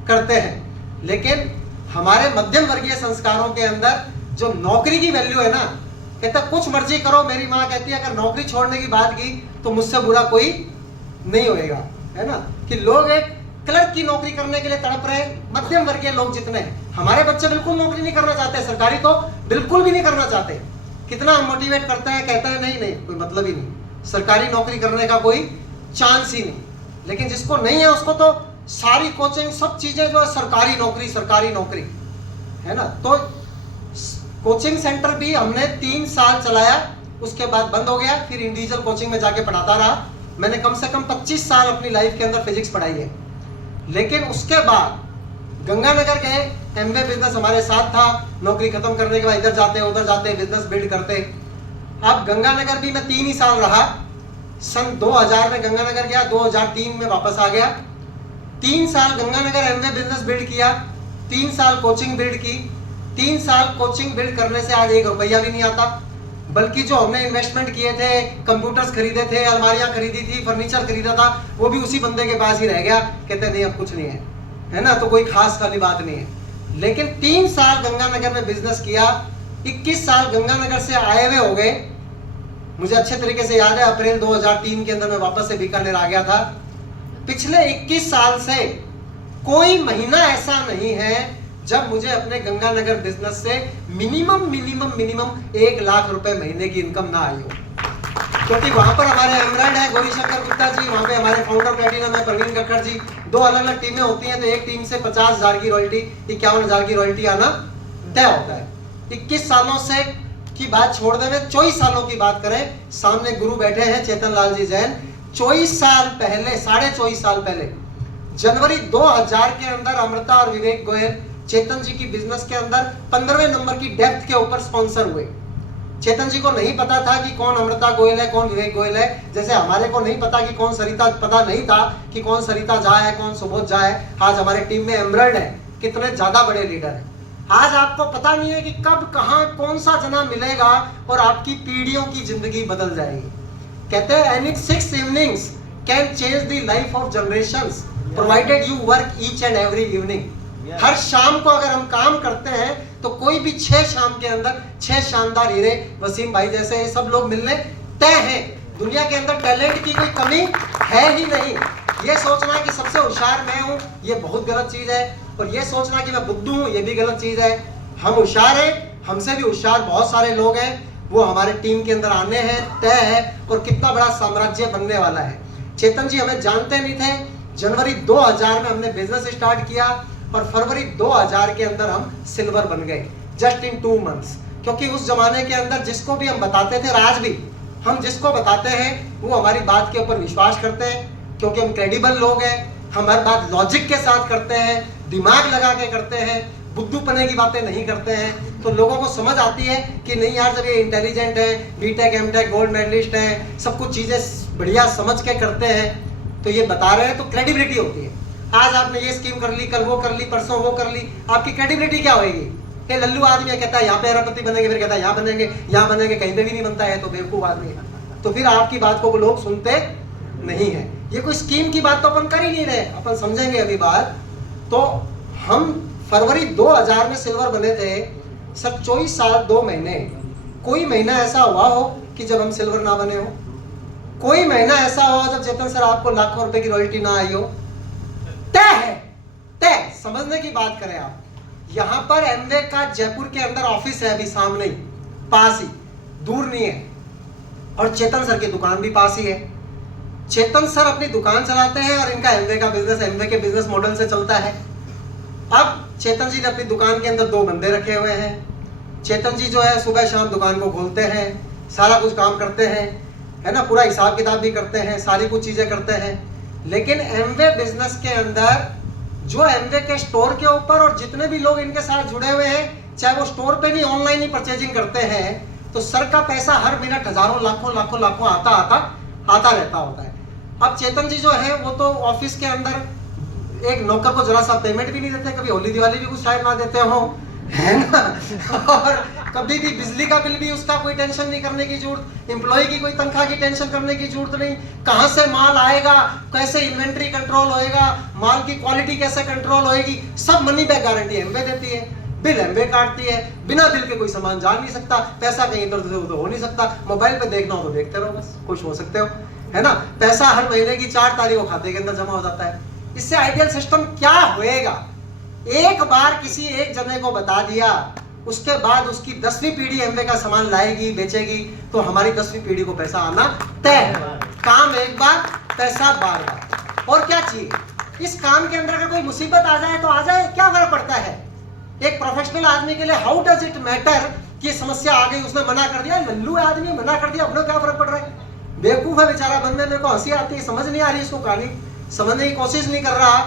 करते हैं। लेकिन हमारे मध्यम वर्गीय संस्कारों के अंदर जो नौकरी की वैल्यू है ना, कहता कुछ मर्जी करो, मेरी माँ कहती है अगर नौकरी छोड़ने की बात की तो मुझसे बुरा कोई नहीं होएगा, है ना। कि लोग एक क्लर्क की नौकरी करने के लिए तड़प रहे, मध्यम वर्गीय लोग जितने हैं। हमारे बच्चे बिल्कुल नौकरी नहीं करना चाहते, सरकारी तो बिल्कुल भी नहीं करना चाहते। कितना हम मोटिवेट करते हैं, कहते हैं नहीं नहीं कोई मतलब ही नहीं, सरकारी नौकरी करने का कोई चांस ही नहीं। लेकिन जिसको नहीं है उसको तो सारी कोचिंग सब चीजें जो है सरकारी नौकरी, है ना। तो कोचिंग सेंटर भी हमने 3 साल चलाया, उसके बाद बंद हो गया। फिर इंडिविजुअल कोचिंग में जाके पढ़ाता रहा। मैंने कम से कम 25 साल अपनी लाइफ के अंदर फिजिक्स पढ़ाई है। लेकिन उसके बाद गंगानगर गए, एमबीए बिजनेस हमारे साथ था। नौकरी खत्म करने के बाद इधर जाते उधर जाते बिजनेस बिल्ड करते। अब गंगानगर भी मैं 3 ही साल रहा। सन 2000 में गंगानगर गया, 2003 में वापस आ गया। 3 साल गंगानगर एमबीए बिजनेस बिल्ड किया, 3 साल कोचिंग बिल्ड की। 3 साल कोचिंग बिल्ड करने से आज 1 रुपया भी नहीं आता, बल्कि जो हमने इन्वेस्टमेंट किए थे, कंप्यूटर्स खरीदे थे, अलमारियां खरीदी थी, फर्नीचर खरीदा था, वो भी उसी बंदे के पास ही रह गया। कहते नहीं अब कुछ नहीं है ना, तो कोई खास वाली बात नहीं है। लेकिन 3 साल गंगानगर में बिजनेस किया, 21 साल गंगानगर से आए हुए हो गए। मुझे अच्छे तरीके से याद है, अप्रैल 2003 के अंदर मैं वापस से बीकानेर आ गया था। पिछले 21 साल से कोई महीना ऐसा नहीं है जब मुझे अपने गंगानगर बिजनेस से मिनिमम 1 लाख रुपए महीने की इनकम ना आई हो। क्योंकि वहां पर हमारे एमराइड है गौरी शंकर गुप्ता जी, वहां पे हमारे फाउंडर प्लेटिनम है प्रवीण कक्कड़ जी। 2 अलग-अलग टीमें होती हैं, तो एक टीम से 50,000 की रॉयल्टी, 51,000 की रॉयल्टी आना तय होता है। 21 सालों से की बात छोड़ दे, 24 सालों की बात करें, सामने गुरु बैठे हैं चेतन लाल जी जैन। 24 साल पहले, 24.5 साल पहले, जनवरी 2000 के अंदर अमृता और विवेक गोयल चेतन जी की बिजनेस के अंदर 15वें नंबर की डेप्थ के ऊपर स्पॉन्सर हुए। चेतन जी को नहीं पता था कि कौन अमृता गोयल है, कौन विवेक गोयल है। जैसे हमारे को नहीं पता कि कौन सरिता, पता नहीं था कि कौन सरिता झा है, कौन सुबोध झा है। आज हमारे टीम में एमराइड है, कितने ज्यादा बड़े लीडर हैं। आज आपको पता नहीं है कि कब कहां कौन सा जना मिलेगा और आपकी पीढ़ियों की जिंदगी बदल जाएगी। कहते हैं any 6 evenings can change the life of generations provided you work each and every evening. हर शाम को अगर हम काम करते हैं तो कोई भी 6 शाम के अंदर 6 शानदार हीरे, वसीम भाई जैसे ये सब लोग मिलने तय हैं। दुनिया के अंदर टैलेंट की कोई कमी है ही नहीं। ये सोचना कि सबसे होशियार मैं हूं, ये बहुत गलत चीज है। और ये सोचना कि मैं बुद्धू हूं, ये भी गलत चीज है। हम होशियार हैं, हमसे भी होशियार बहुत सारे लोग हैं, वो हमारे टीम के अंदर आने हैं, तय है। और कितना बड़ा साम्राज्य बनने वाला है। चेतन जी हमें जानते नहीं थे। जनवरी 2000 में हमने बिजनेस स्टार्ट किया और फरवरी 2000 के अंदर हम सिल्वर बन गए, जस्ट इन 2 मंथ्स। क्योंकि उस जमाने के अंदर जिसको भी हम बताते थे, आज भी हम जिसको बताते हैं वो हमारी बात के ऊपर विश्वास करते हैं, क्योंकि हम क्रेडिबल लोग हैं। हम हर बात लॉजिक के साथ करते हैं, दिमाग लगा के करते हैं, बुद्धूपने की बातें नहीं करते हैं। तो लोगों को समझ आती है कि नहीं यार, जब ये इंटेलिजेंट है, बीटेक एमटेक गोल्ड मेडलिस्ट है, सब कुछ चीजें बढ़िया समझ के करते हैं, तो ये बता रहे हैं, तो क्रेडिबिलिटी होती है। आज आपने ये स्कीम कर ली, कल वो कर ली, परसों वो कर ली, आपकी क्रेडिबिलिटी क्या होगी? ये लल्लू आदमी है, कहता है यहाँ पे अरबपति बनेंगे, फिर कहता है यहाँ बनेंगे, यहाँ बनेंगे, कहीं पे भी नहीं बनता है, तो बेवकूफ आदमी है। तो फिर आपकी बात को वो लोग सुनते नहीं है। ये कोई स्कीम की बात तो अपन कर ही नहीं रहे, अपन समझेंगे अभी बात। तो हम फरवरी 2000 में सिल्वर बने थे। सर 24 साल 2 महीने, कोई महीना ऐसा हुआ हो कि जब हम सिल्वर ना बने हो? कोई महीना ऐसा हुआ जब चेतन सर आपको लाखों रुपए की रॉयल्टी ना आई हो? तय है, तय। समझने की बात करें आप, यहां पर एमवे का जयपुर के अंदर ऑफिस है, अभी सामने ही, पास ही, दूर नहीं है। और चेतन सर की दुकान भी पास ही है। चेतन सर अपनी दुकान चलाते हैं और इनका एमवे का बिजनेस एमवे के बिजनेस मॉडल से चलता है। अब चेतन जी ने अपनी दुकान के अंदर 2 बंदे रखे हुए हैं। चेतन जी जो है सुबह शाम दुकान को खोलते हैं, सारा कुछ काम करते हैं, है ना, पूरा हिसाब किताब भी करते हैं, सारी कुछ चीजें करते हैं। लेकिन एमवे बिजनेस के अंदर जो एमवे के स्टोर के ऊपर और जितने भी लोग इनके साथ जुड़े हुए हैं, चाहे वो स्टोर पे नहीं ऑनलाइन ही परचेजिंग करते हैं, तो सर का पैसा हर मिनट हजारों लाखों आता रहता होता है। अब चेतन जी जो है वो तो ऑफिस के अंदर एक नौकर को जरा सा पेमेंट भी नहीं देते, कभी होली दिवाली भी कुछ शायद ना देते हो, है ना, और कभी भी बिजली का बिल भी उसका कोई टेंशन नहीं करने की जरूरत, एम्प्लॉय की कोई तनख्वाह की टेंशन करने की जरूरत नहीं, कहां से माल आएगा, कैसे इन्वेंट्री कंट्रोल होएगा, माल की क्वालिटी कैसे कंट्रोल होएगी, सब मनी बैक गारंटी एमवे देती है, बिल एमवे काटती है, बिना बिल के कोई सामान जा नहीं सकता, पैसा कहीं इधर उधर हो नहीं सकता, मोबाइल पे देखना हो तो देखते रहो, बस खुश हो सकते हो, है ना, पैसा हर महीने की 4 तारीख को खाते के अंदर जमा हो जाता है। इससे आइडियल सिस्टम क्या होएगा? एक बार किसी एक जने को बता दिया, उसके बाद उसकी 10वीं पीढ़ी एमवे का सामान लाएगी, बेचेगी, तो हमारी 10वीं पीढ़ी को पैसा आना तय है। काम एक बार, पैसा बार बार। और क्या चाहिए? इस काम के अंदर अगर कोई मुसीबत आ जाए तो आ जाए, क्या फर्क पड़ता है? एक प्रोफेशनल आदमी के लिए हाउ डज इट मैटर कि समस्या आ गई, उसने मना कर दिया, लल्लू आदमी मना कर दिया, अपने क्या फर्क पड़ रहा है? बेवकूफ है बेचारा बंदे, मेरे को हंसी आती है, समझ नहीं आ रही इसको कहानी, समझने की कोशिश नहीं कर रहा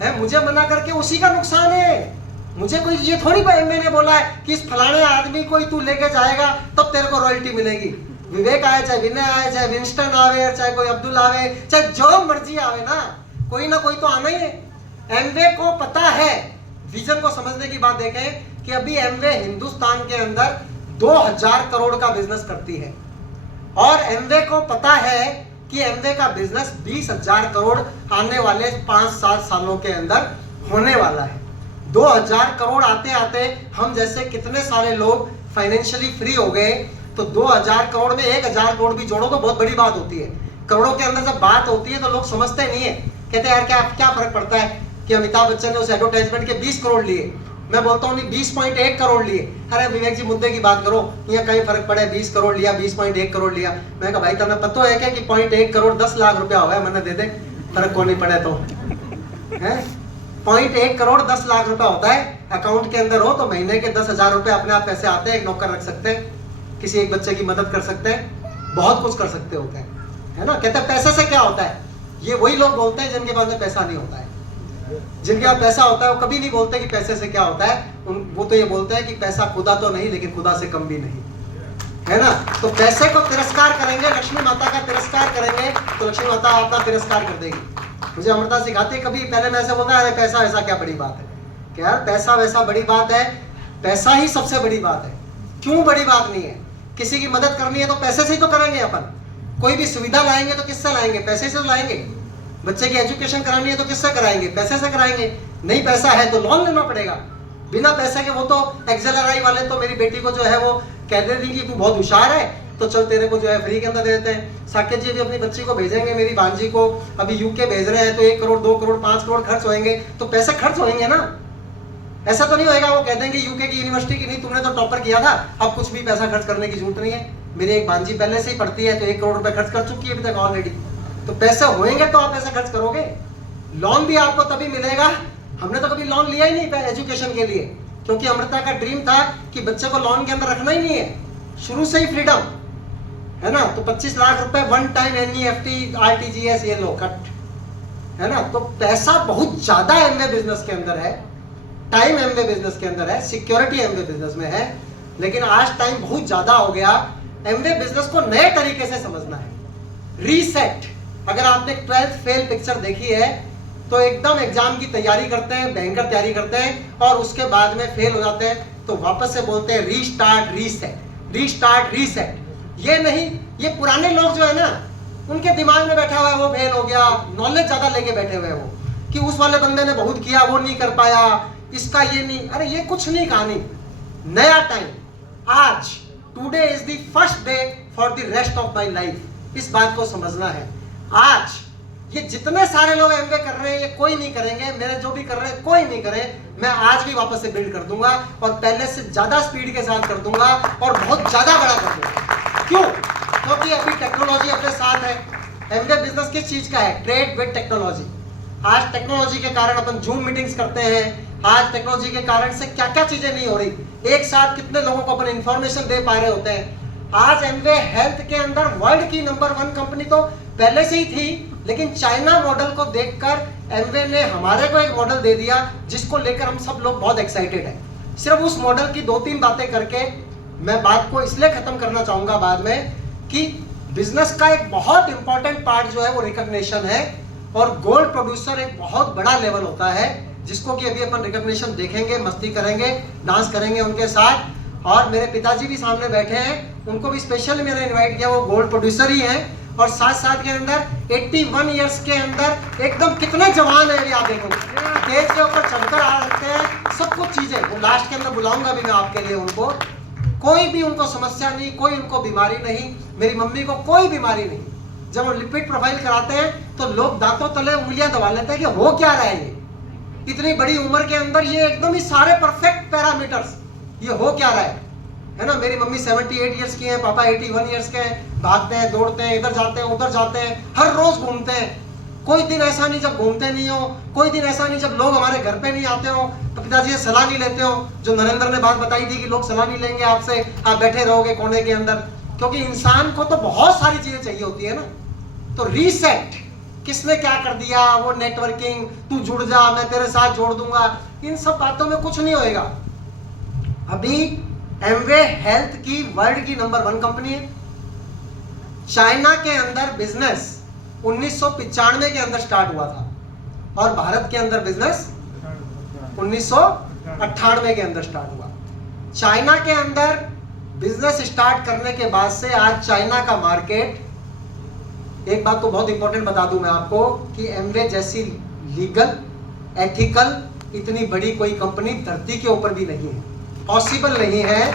है, मुझे मना करके उसी का नुकसान है। मुझे कोई ये थोड़ी मैंने बोला है कि इस फलाने आदमी को ही तू लेके जाएगा तब तेरे को रॉयल्टी मिलेगी। विवेक आए, चाहे विनय आए, चाहे विंस्टन आवे, चाहे कोई अब्दुल आवे, चाहे जो मर्जी आवे ना कोई तो आना ही है। एमवे को पता है, विजन को समझने की बात देखें कि अभी एमवे हिंदुस्तान के अंदर 2000 करोड़ का बिजनेस करती है और एमवे को पता है कि एमवे का बिजनेस 20,000 करोड़ आने वाले 5-7 सालों के अंदर होने वाला है। 2000 करोड़ आते आते हम जैसे कितने सारे लोग फाइनेंशियली फ्री हो गए, तो 2000 करोड़ में 1000 करोड़ भी जोड़ो तो बहुत बड़ी बात होती है। करोड़ों के अंदर जब बात होती है तो लोग समझते नहीं है, कहते हैं यार क्या फर्क पड़ता है कि अमिताभ बच्चन ने उस एडवर्टाइजमेंट के 20 करोड़ लिए, मैं बोलता हूँ 20.1 करोड़ लिए। अरे विवेक जी मुद्दे की बात करो, यहाँ कहीं फर्क पड़े, 20 करोड़ लिया, 20.1 करोड़ लिया। मैं कहा भाई तुम्हें पता है क्या कि 0.1 करोड़ 10 लाख रुपया हुआ है, मैंने दे दे, फर्क को नहीं पड़े तो है। 0.1 करोड़ 10 लाख रुपया होता है, अकाउंट के अंदर हो तो महीने के 10,000 रुपए अपने आप पैसे आते हैं, एक नौकर रख सकते हैं, किसी एक बच्चे की मदद कर सकते हैं, बहुत कुछ कर सकते होते हैं, है ना। कहते हैं पैसे से क्या होता है, ये वही लोग बोलते हैं जिनके पास में पैसा नहीं होता है। जिनके पास पैसा होता है वो कभी नहीं बोलते कि पैसे से क्या होता है, वो तो ये बोलते हैं कि पैसा खुदा तो नहीं लेकिन खुदा से कम भी नहीं, है ना। तो पैसे को तिरस्कार करेंगे, लक्ष्मी माता का तिरस्कार करेंगे तो लक्ष्मी माता आपका तिरस्कार कर देगी। मुझे अमृता सिखाती, कभी पहले मैं ऐसे बोलता, अरे पैसा वैसा क्या बड़ी बात है, क्या यार पैसा वैसा बड़ी बात है, पैसा ही सबसे बड़ी बात है। क्यों बड़ी बात नहीं है? किसी की मदद करनी है तो पैसे से ही तो करेंगे अपन, कोई भी सुविधा लाएंगे तो किससे लाएंगे, पैसे से लाएंगे। बच्चे की एजुकेशन करानी है तो किससे कराएंगे, पैसे से कराएंगे। नहीं पैसा है तो लोन लेना पड़ेगा, बिना पैसे के। वो तो एक्सेलराई वाले तो मेरी बेटी को जो है वो कह देती कि तू बहुत होशियार है तो चल तेरे को जो है फ्री के अंदर दे देते हैं। साकेत जी भी अपनी बच्ची को भेजेंगे, मेरी भांजी को अभी यूके भेज रहे हैं, तो 1 करोड़ 2 करोड़ 5 करोड़ खर्च होंगे, तो पैसे खर्च होंगे ना। ऐसा तो नहीं होएगा वो कह देंगे यूके की यूनिवर्सिटी की नहीं तुमने तो टॉपर किया था, अब कुछ भी पैसा खर्च करने की जरूरत नहीं है। मेरी एक भांजी पहले से ही पढ़ती है तो 1 करोड़ रुपए खर्च कर चुकी है अभी तक ऑलरेडी। तो पैसे होंगे तो आप पैसा खर्च करोगे। लोन भी आपको तभी मिलेगा, हमने तो कभी लोन लिया ही नहीं एजुकेशन के लिए, क्योंकि अमृता का ड्रीम था कि बच्चे को लोन के अंदर रखना ही नहीं है, शुरू से ही फ्रीडम, है ना। तो 25 लाख रुपए वन टाइम एनईएफटी आरटीजीएस ये लो कट, है ना। तो पैसा बहुत ज्यादा एमवे बिजनेस के अंदर है, टाइम एमवे बिजनेस के अंदर है, सिक्योरिटी एमवे बिजनेस में है, लेकिन आज टाइम बहुत ज्यादा हो गया। एमवे बिजनेस को नए तरीके से समझना है, रीसेट। अगर आपने 12th फेल पिक्चर देखी है तो एकदम एग्जाम की तैयारी करते हैं, भयंकर तैयारी करते हैं और उसके बाद में फेल हो जाते हैं तो वापस से बोलते हैं रीस्टार्ट रीसेट, रीस्टार्ट रीसेट। ये नहीं, ये पुराने लोग जो है ना उनके दिमाग में बैठा हुआ है वो फेल हो गया, नॉलेज ज्यादा लेके बैठे हुए हैं वो कि उस वाले बंदे ने बहुत किया वो नहीं कर पाया, इसका ये नहीं। अरे ये कुछ नहीं कहानी, नया टाइम आज, today is the first day for the rest of my life. इस बात को समझना है। आज ये जितने सारे लोग एमवे कर रहे हैं ये कोई नहीं करेंगे, मेरे जो भी कर रहे हैं कोई नहीं करे, मैं आज भी वापस से बिल्ड कर दूंगा और पहले से ज्यादा स्पीड के साथ कर दूंगा और बहुत ज्यादा बड़ा कर दूंगा। क्यों? क्योंकि अभी टेक्नोलॉजी अपने साथ है। एमवे बिजनेस किस चीज का है? Trade with technology. आज टेक्नोलॉजी के कारण अपन जूम मीटिंग्स करते हैं, आज टेक्नोलॉजी के कारण से क्या क्या चीजें नहीं हो रही, एक साथ कितने लोगों को अपन इंफॉर्मेशन दे पा रहे होते हैं। आज एमवे हेल्थ के अंदर वर्ल्ड की नंबर 1 कंपनी तो पहले से ही थी, लेकिन चाइना मॉडल को देखकर एमवे ने हमारे को एक मॉडल दे दिया जिसको लेकर हम सब लोग बहुत एक्साइटेड हैं। सिर्फ उस मॉडल की 2-3 बातें करके मैं बात को इसलिए खत्म करना चाहूंगा बाद में कि बिजनेस का एक बहुत इंपॉर्टेंट पार्ट जो है वो रिकॉग्निशन है, और गोल्ड प्रोड्यूसर एक बहुत बड़ा लेवल होता है जिसको कि अभी अपन रिकॉग्निशन देखेंगे, मस्ती करेंगे, डांस करेंगे उनके साथ। और मेरे पिताजी भी सामने बैठे हैं, उनको भी स्पेशली मैंने इनवाइट किया, वो गोल्ड प्रोड्यूसर ही हैं और साथ साथ के अंदर 81 इयर्स के अंदर एकदम कितने जवान है। अभी आप देखो स्टेज के ऊपर चढ़कर आ सकते हैं, सब कुछ चीजें वो लास्ट के अंदर बुलाऊंगा भी मैं आपके लिए उनको। कोई भी उनको समस्या नहीं, कोई उनको बीमारी नहीं, मेरी मम्मी को कोई बीमारी नहीं। जब हम लिपिड प्रोफाइल कराते हैं तो लोग दांतों तले उंगलियां दबा लेते हैं कि हो क्या रहा है, ये इतनी बड़ी उम्र के अंदर ये एकदम ही सारे परफेक्ट पैरामीटर्स, ये हो क्या रहा है ना। मेरी मम्मी 78 इयर्स की है, पापा 81 इयर्स के हैं, भागते हैं, दौड़ते हैं, इधर जाते हैं, उधर जाते हैं, हर रोज घूमते हैं। कोई दिन ऐसा नहीं जब घूमते नहीं हो, कोई दिन ऐसा नहीं जब लोग हमारे घर पे नहीं आते हो तो पिताजी से सलाह नहीं लेते हो। जो नरेंद्र ने बात बताई थी कि लोग सलाह नहीं लेंगे आपसे, आप बैठे रहोगे कोने के अंदर, क्योंकि इंसान को तो बहुत सारी चीजें चाहिए होती है ना। तो रीसेट किसने क्या कर दिया, वो नेटवर्किंग, तू जुड़ जा, मैं तेरे साथ जोड़ दूंगा, इन सब बातों में कुछ नहीं होएगा। अभी एमवे हेल्थ की वर्ल्ड की नंबर 1 कंपनी है। चाइना के अंदर बिजनेस 1995 के अंदर स्टार्ट हुआ था और भारत के अंदर बिजनेस 1998 के अंदर स्टार्ट हुआ। चाइना के अंदर बिजनेस स्टार्ट करने के बाद से आज चाइना का मार्केट, एक बात तो बहुत इंपॉर्टेंट बता दूं मैं आपको कि एमवे जैसी लीगल एथिकल इतनी बड़ी कोई कंपनी धरती के ऊपर भी नहीं है, पॉसिबल नहीं है।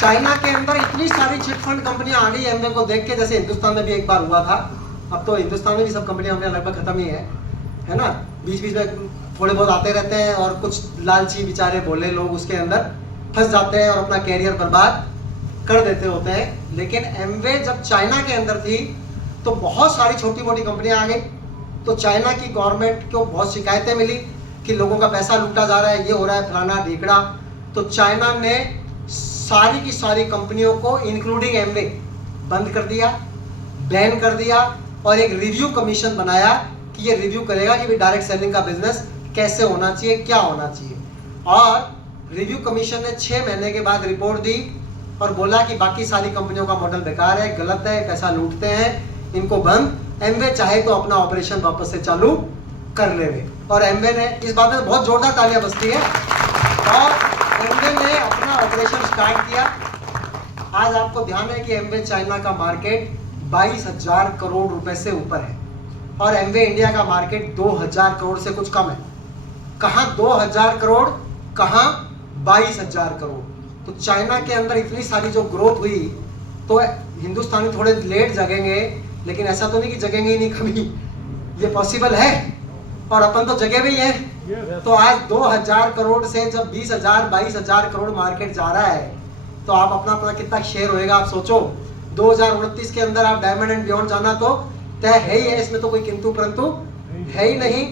चाइना के अंदर इतनी सारी चिट फंड कंपनियां आ गई एमवे को देख के, जैसे हिंदुस्तान में भी एक बार हुआ था, अब तो हिंदुस्तान में भी सब कंपनियां हमने लगभग खत्म ही है ना। बीच बीच में थोड़े बहुत आते रहते हैं और कुछ लालची बेचारे भोले लोग उसके अंदर फंस जाते हैं और अपना कैरियर बर्बाद कर देते होते हैं। लेकिन एमवे जब चाइना के अंदर थी तो बहुत सारी छोटी मोटी कंपनियां आ गई, तो चाइना की गवर्नमेंट को बहुत शिकायतें मिली कि लोगों का पैसा लूटा जा रहा है, ये हो रहा है, फलाना ढीकड़ा। तो चाइना ने सारी की सारी कंपनियों को इंक्लूडिंग एमवे बंद कर दिया, बैन कर दिया और एक रिव्यू कमीशन बनाया कि ये रिव्यू करेगा कि डायरेक्ट सेलिंग का बिजनेस कैसे होना चाहिए, क्या होना चाहिए। और रिव्यू कमीशन ने 6 महीने के बाद रिपोर्ट दी और बोला कि बाकी सारी कंपनियों का मॉडल बेकार है, गलत है, पैसा लूटते हैं, इनको बंद। एमवे चाहे तो अपना ऑपरेशन वापस से चालू कर लेवे। और एमवे ने इस बात में बहुत जोरदार तालियां बजती है और एमवे ने अपना ऑपरेशन स्टार्ट किया। आज आपको ध्यान है कि एमवे चाइना का मार्केट 22,000 करोड़ रुपए से ऊपर है और एमवे इंडिया का मार्केट 2,000 करोड़ से कुछ कम है। कहाँ 2,000 करोड़, कहाँ 22,000 करोड़। तो चाइना के अंदर इतनी सारी जो ग्रोथ हुई तो हिंदुस्तानी थोड़े लेट जगेंगे, लेकिन ऐसा तो नहीं कि जगेंगे ही नहीं कभी, ये पॉसिबल है और अपन तो जगह भी है। तो आज 2,000 करोड़ से जब 20,000 22,000 करोड़ मार्केट जा रहा है तो आप अपना अपना कितना शेयर होएगा आप सोचो। 2029 के अंदर आप डायमंड एंड बियॉन्ड जाना तो तय है ही है, इसमें तो कोई किंतु परंतु है ही नहीं।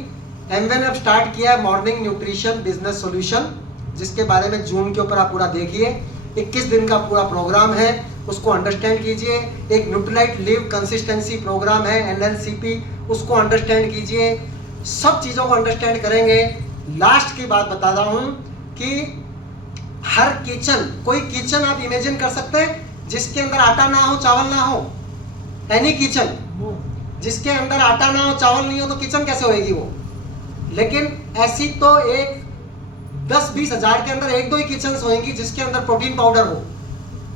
एमवे ने अब स्टार्ट किया है मॉर्निंग न्यूट्रिशन बिजनेस सॉल्यूशन, जिसके बारे में जूम के ऊपर आप पूरा देखिए। 21 दिन का पूरा प्रोग्राम है, उसको अंडरस्टैंड कीजिए। एक न्यूट्रिलाइट लिव कंसिस्टेंसी प्रोग्राम है NLCP, उसको अंडरस्टैंड कीजिए। सब चीज़ों को अंडरस्टैंड करेंगे। लास्ट की बात बता रहा हूँ कि हर किचन, कोई किचन आप इमेजिन कर सकते हैं जिसके अंदर आटा ना हो, चावल ना हो। एनी किचन जिसके अंदर आटा ना हो, चावल नहीं हो तो किचन कैसे होएगी वो। लेकिन ऐसी तो एक 10-20 हज़ार के अंदर 1-2 ही किचन्स होंगी जिसके अंदर प्रोटीन पाउडर हो।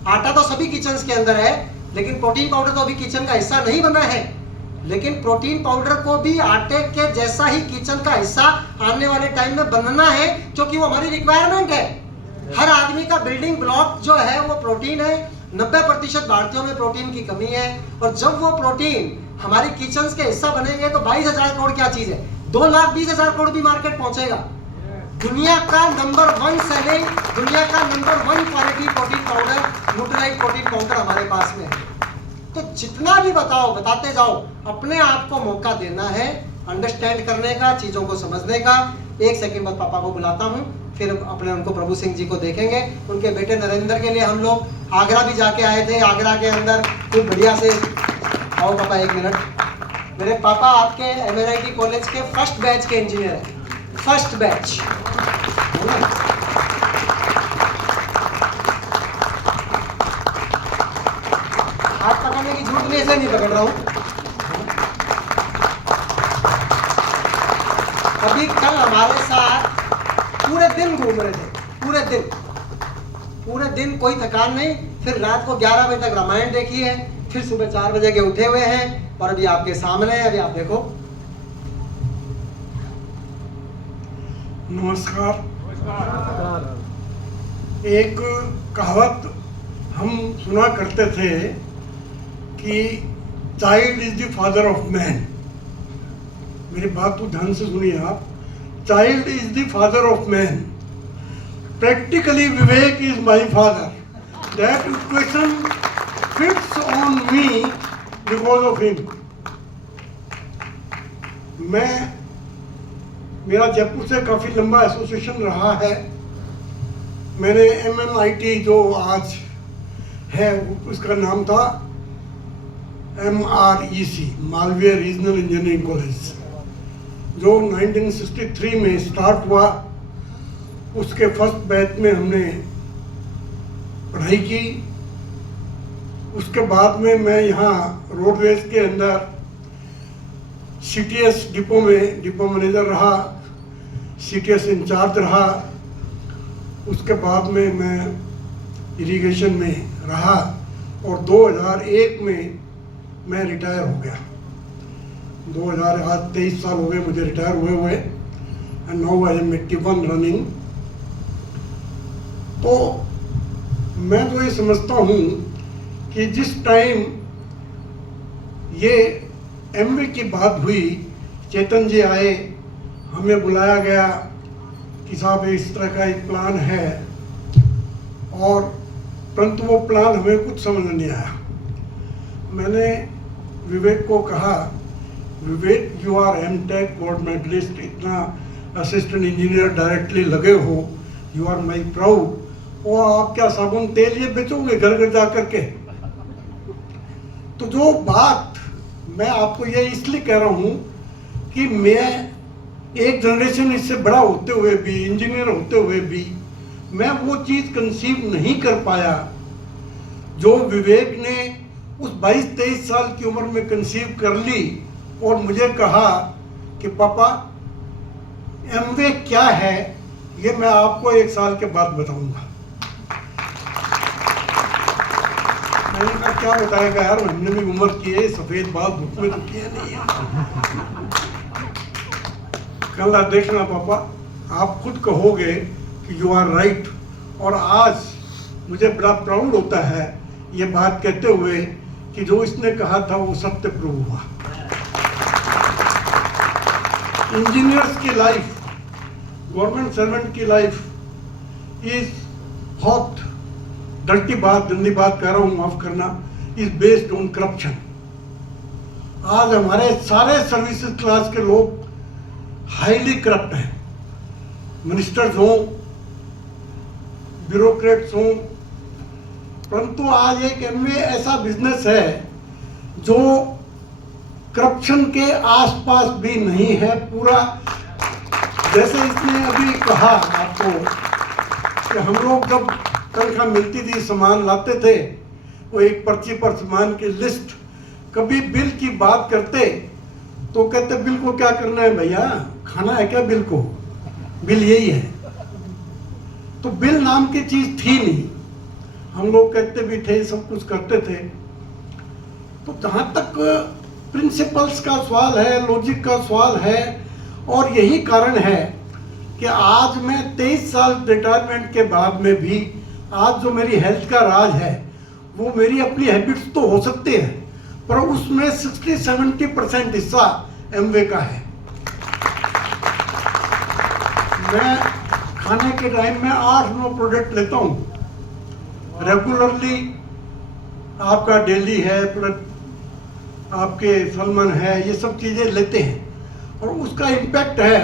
आटा तो सभी किचन्स के अंदर है, लेकिन प्रोटीन पाउडर तो अभी किचन का हिस्सा नहीं बना है। लेकिन प्रोटीन पाउडर को भी आटे के जैसा ही किचन का हिस्सा आने वाले टाइम में बनना है, क्योंकि वो हमारी रिक्वायरमेंट है। हर आदमी का बिल्डिंग ब्लॉक जो है वो प्रोटीन है। 90% भारतीयों में प्रोटीन की कमी है और जब वो प्रोटीन हमारी किचन के हिस्सा बनेंगे तो 22,000 करोड़ क्या चीज है, 2,20,000 करोड़ भी मार्केट पहुंचेगा। दुनिया का नंबर 1 सेलिंग, दुनिया का number 1 quality protein powder, Nutrilite protein powder हमारे पास में है। तो जितना भी बताओ बताते जाओ, अपने आप को मौका देना है अंडरस्टैंड करने का, चीज़ों को समझने का। एक सेकंड बाद पापा को बुलाता हूँ, फिर अपने उनको प्रभु सिंह जी को देखेंगे। उनके बेटे नरेंद्र के लिए हम लोग आगरा भी जाके आए थे, आगरा के अंदर खूब बढ़िया से। आओ पापा 1 मिनट। मेरे पापा आपके MNIT कॉलेज के फर्स्ट बैच के इंजीनियर हैं, फर्स्ट बैच। हाथ पकड़ने की जरूरत नहीं, ऐसे नहीं पकड़ रहा हूँ। अभी कल हमारे साथ पूरे दिन घूम रहे थे, पूरे दिन कोई थकान नहीं। फिर रात को 11 बजे तक रामायण देखी है, फिर सुबह 4 बजे के उठे हुए हैं और अभी आपके सामने है। अभी आप देखो। नमस्कार। एक कहावत हम सुना करते थे कि child is the father of man. मेरी बात तो ध्यान से सुनिए आप। Child is the father of man. Practically Vivek is my father. That equation fits on me because of him. मेरा जयपुर से काफ़ी लंबा एसोसिएशन रहा है। मैंने MNIT जो आज है उसका नाम था MREC, Malviya regional engineering college, जो 1963 में स्टार्ट हुआ। उसके फर्स्ट बैच में हमने पढ़ाई की। उसके बाद में मैं यहाँ रोडवेज के अंदर CTS डिपो में डिपो मैनेजर रहा, CTS इंचार्ज रहा। उसके बाद में मैं इरिगेशन में रहा और 2001 में मैं रिटायर हो गया। 2023 साल हो गए मुझे रिटायर हुए and now I am 81 running. तो मैं तो ये समझता हूँ कि जिस टाइम ये MBA की बात हुई, चेतन जी आए, हमें बुलाया गया कि साहब इस तरह का एक प्लान है, और परंतु वो प्लान हमें कुछ समझ नहीं आया। मैंने विवेक को कहा, Vivek you are MTech gold medalist, इतना असिस्टेंट इंजीनियर डायरेक्टली लगे हो, यू आर माई प्राउड। और आप क्या साबुन तेल ये बेचोगे घर घर जा करके? तो जो बात मैं आपको ये इसलिए कह रहा हूँ कि मैं एक जनरेशन इससे बड़ा होते हुए भी, इंजीनियर होते हुए भी, मैं वो चीज़ कंसीव नहीं कर पाया जो विवेक ने उस 22-23 साल की उम्र में कंसीव कर ली और मुझे कहा कि पापा MBA क्या है ये मैं आपको 1 साल के बाद बताऊंगा। मैंने कहा क्या बताएगा यार, हमने भी उम्र की है, सफेद बाल धूप में तो किया नहीं है। कल देखना पापा, आप खुद कहोगे कि यू आर राइट। और आज मुझे बड़ा प्राउड होता है ये बात कहते हुए कि जो इसने कहा था वो सत्य प्रूव हुआ। इंजीनियर्स की लाइफ, गवर्नमेंट सर्वेंट की लाइफ इज बहुत डर्टी बात, गंदी बात कह रहा हूँ, माफ करना, इज बेस्ड ऑन करप्शन। आज हमारे सारे सर्विसेज क्लास के लोग हाईली करप्ट हैं। मिनिस्टर्स हों, ब्यूरोक्रेट्स हों, परंतु आज एक MBA ऐसा बिजनेस है जो करप्शन के आसपास भी नहीं है। पूरा जैसे इसने अभी कहा आपको कि हम लोग जब तनख्वाह मिलती थी, सामान लाते थे, वो एक पर्ची पर सामान की लिस्ट, कभी बिल की बात करते तो कहते बिल को क्या करना है भैया, खाना है क्या बिल को, बिल यही है। तो बिल नाम की चीज थी नहीं। हम लोग कहते भी थे, सब कुछ करते थे। तो जहाँ तक प्रिंसिपल्स का सवाल है, लॉजिक का सवाल है, और यही कारण है कि आज मैं 23 साल रिटायरमेंट के बाद में भी आज जो मेरी हेल्थ का राज है वो मेरी अपनी हैबिट्स तो हो सकती है, पर उसमें 60-70% हिस्सा MBA का है। मैं खाने के टाइम में 8-9 प्रोडक्ट लेता हूँ रेगुलरली। आपका दिल्ली है, प्लस आपके सलमान है, ये सब चीज़ें लेते हैं और उसका इम्पैक्ट है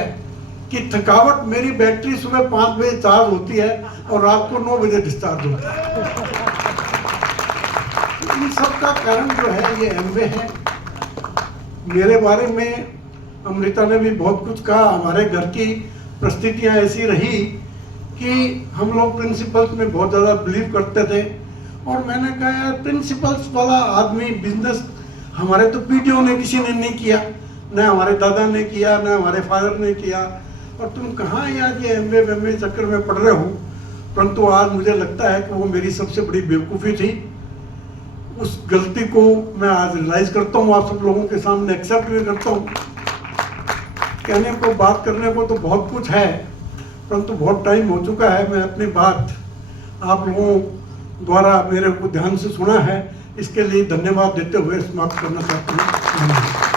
कि थकावट, मेरी बैटरी सुबह 5 बजे चार्ज होती है और रात को 9 बजे डिस्चार्ज होती है। इन सब का कारण जो है ये एमवे है। मेरे बारे में अमृता ने भी बहुत कुछ कहा। हमारे घर की परिस्थितियाँ ऐसी रही कि हम लोग प्रिंसिपल्स में बहुत ज़्यादा बिलीव करते थे और मैंने कहा यार प्रिंसिपल्स वाला आदमी बिजनेस हमारे तो पीटीओ ने किसी ने नहीं किया, न हमारे दादा ने किया, न हमारे फादर ने किया, और तुम कहाँ यार ये एमवे चक्कर में पड़ रहे हो। परंतु आज मुझे लगता है कि वो मेरी सबसे बड़ी बेवकूफ़ी थी। उस गलती को मैं आज रियलाइज करता हूँ, आप सब लोगों के सामने एक्सेप्ट भी करता हूँ। कहने को, बात करने को तो बहुत कुछ है, परंतु बहुत टाइम हो चुका है। मैं अपनी बात आप लोगों द्वारा मेरे को ध्यान से सुना है, इसके लिए धन्यवाद देते हुए समाप्त करना चाहता हूँ। धन्यवाद।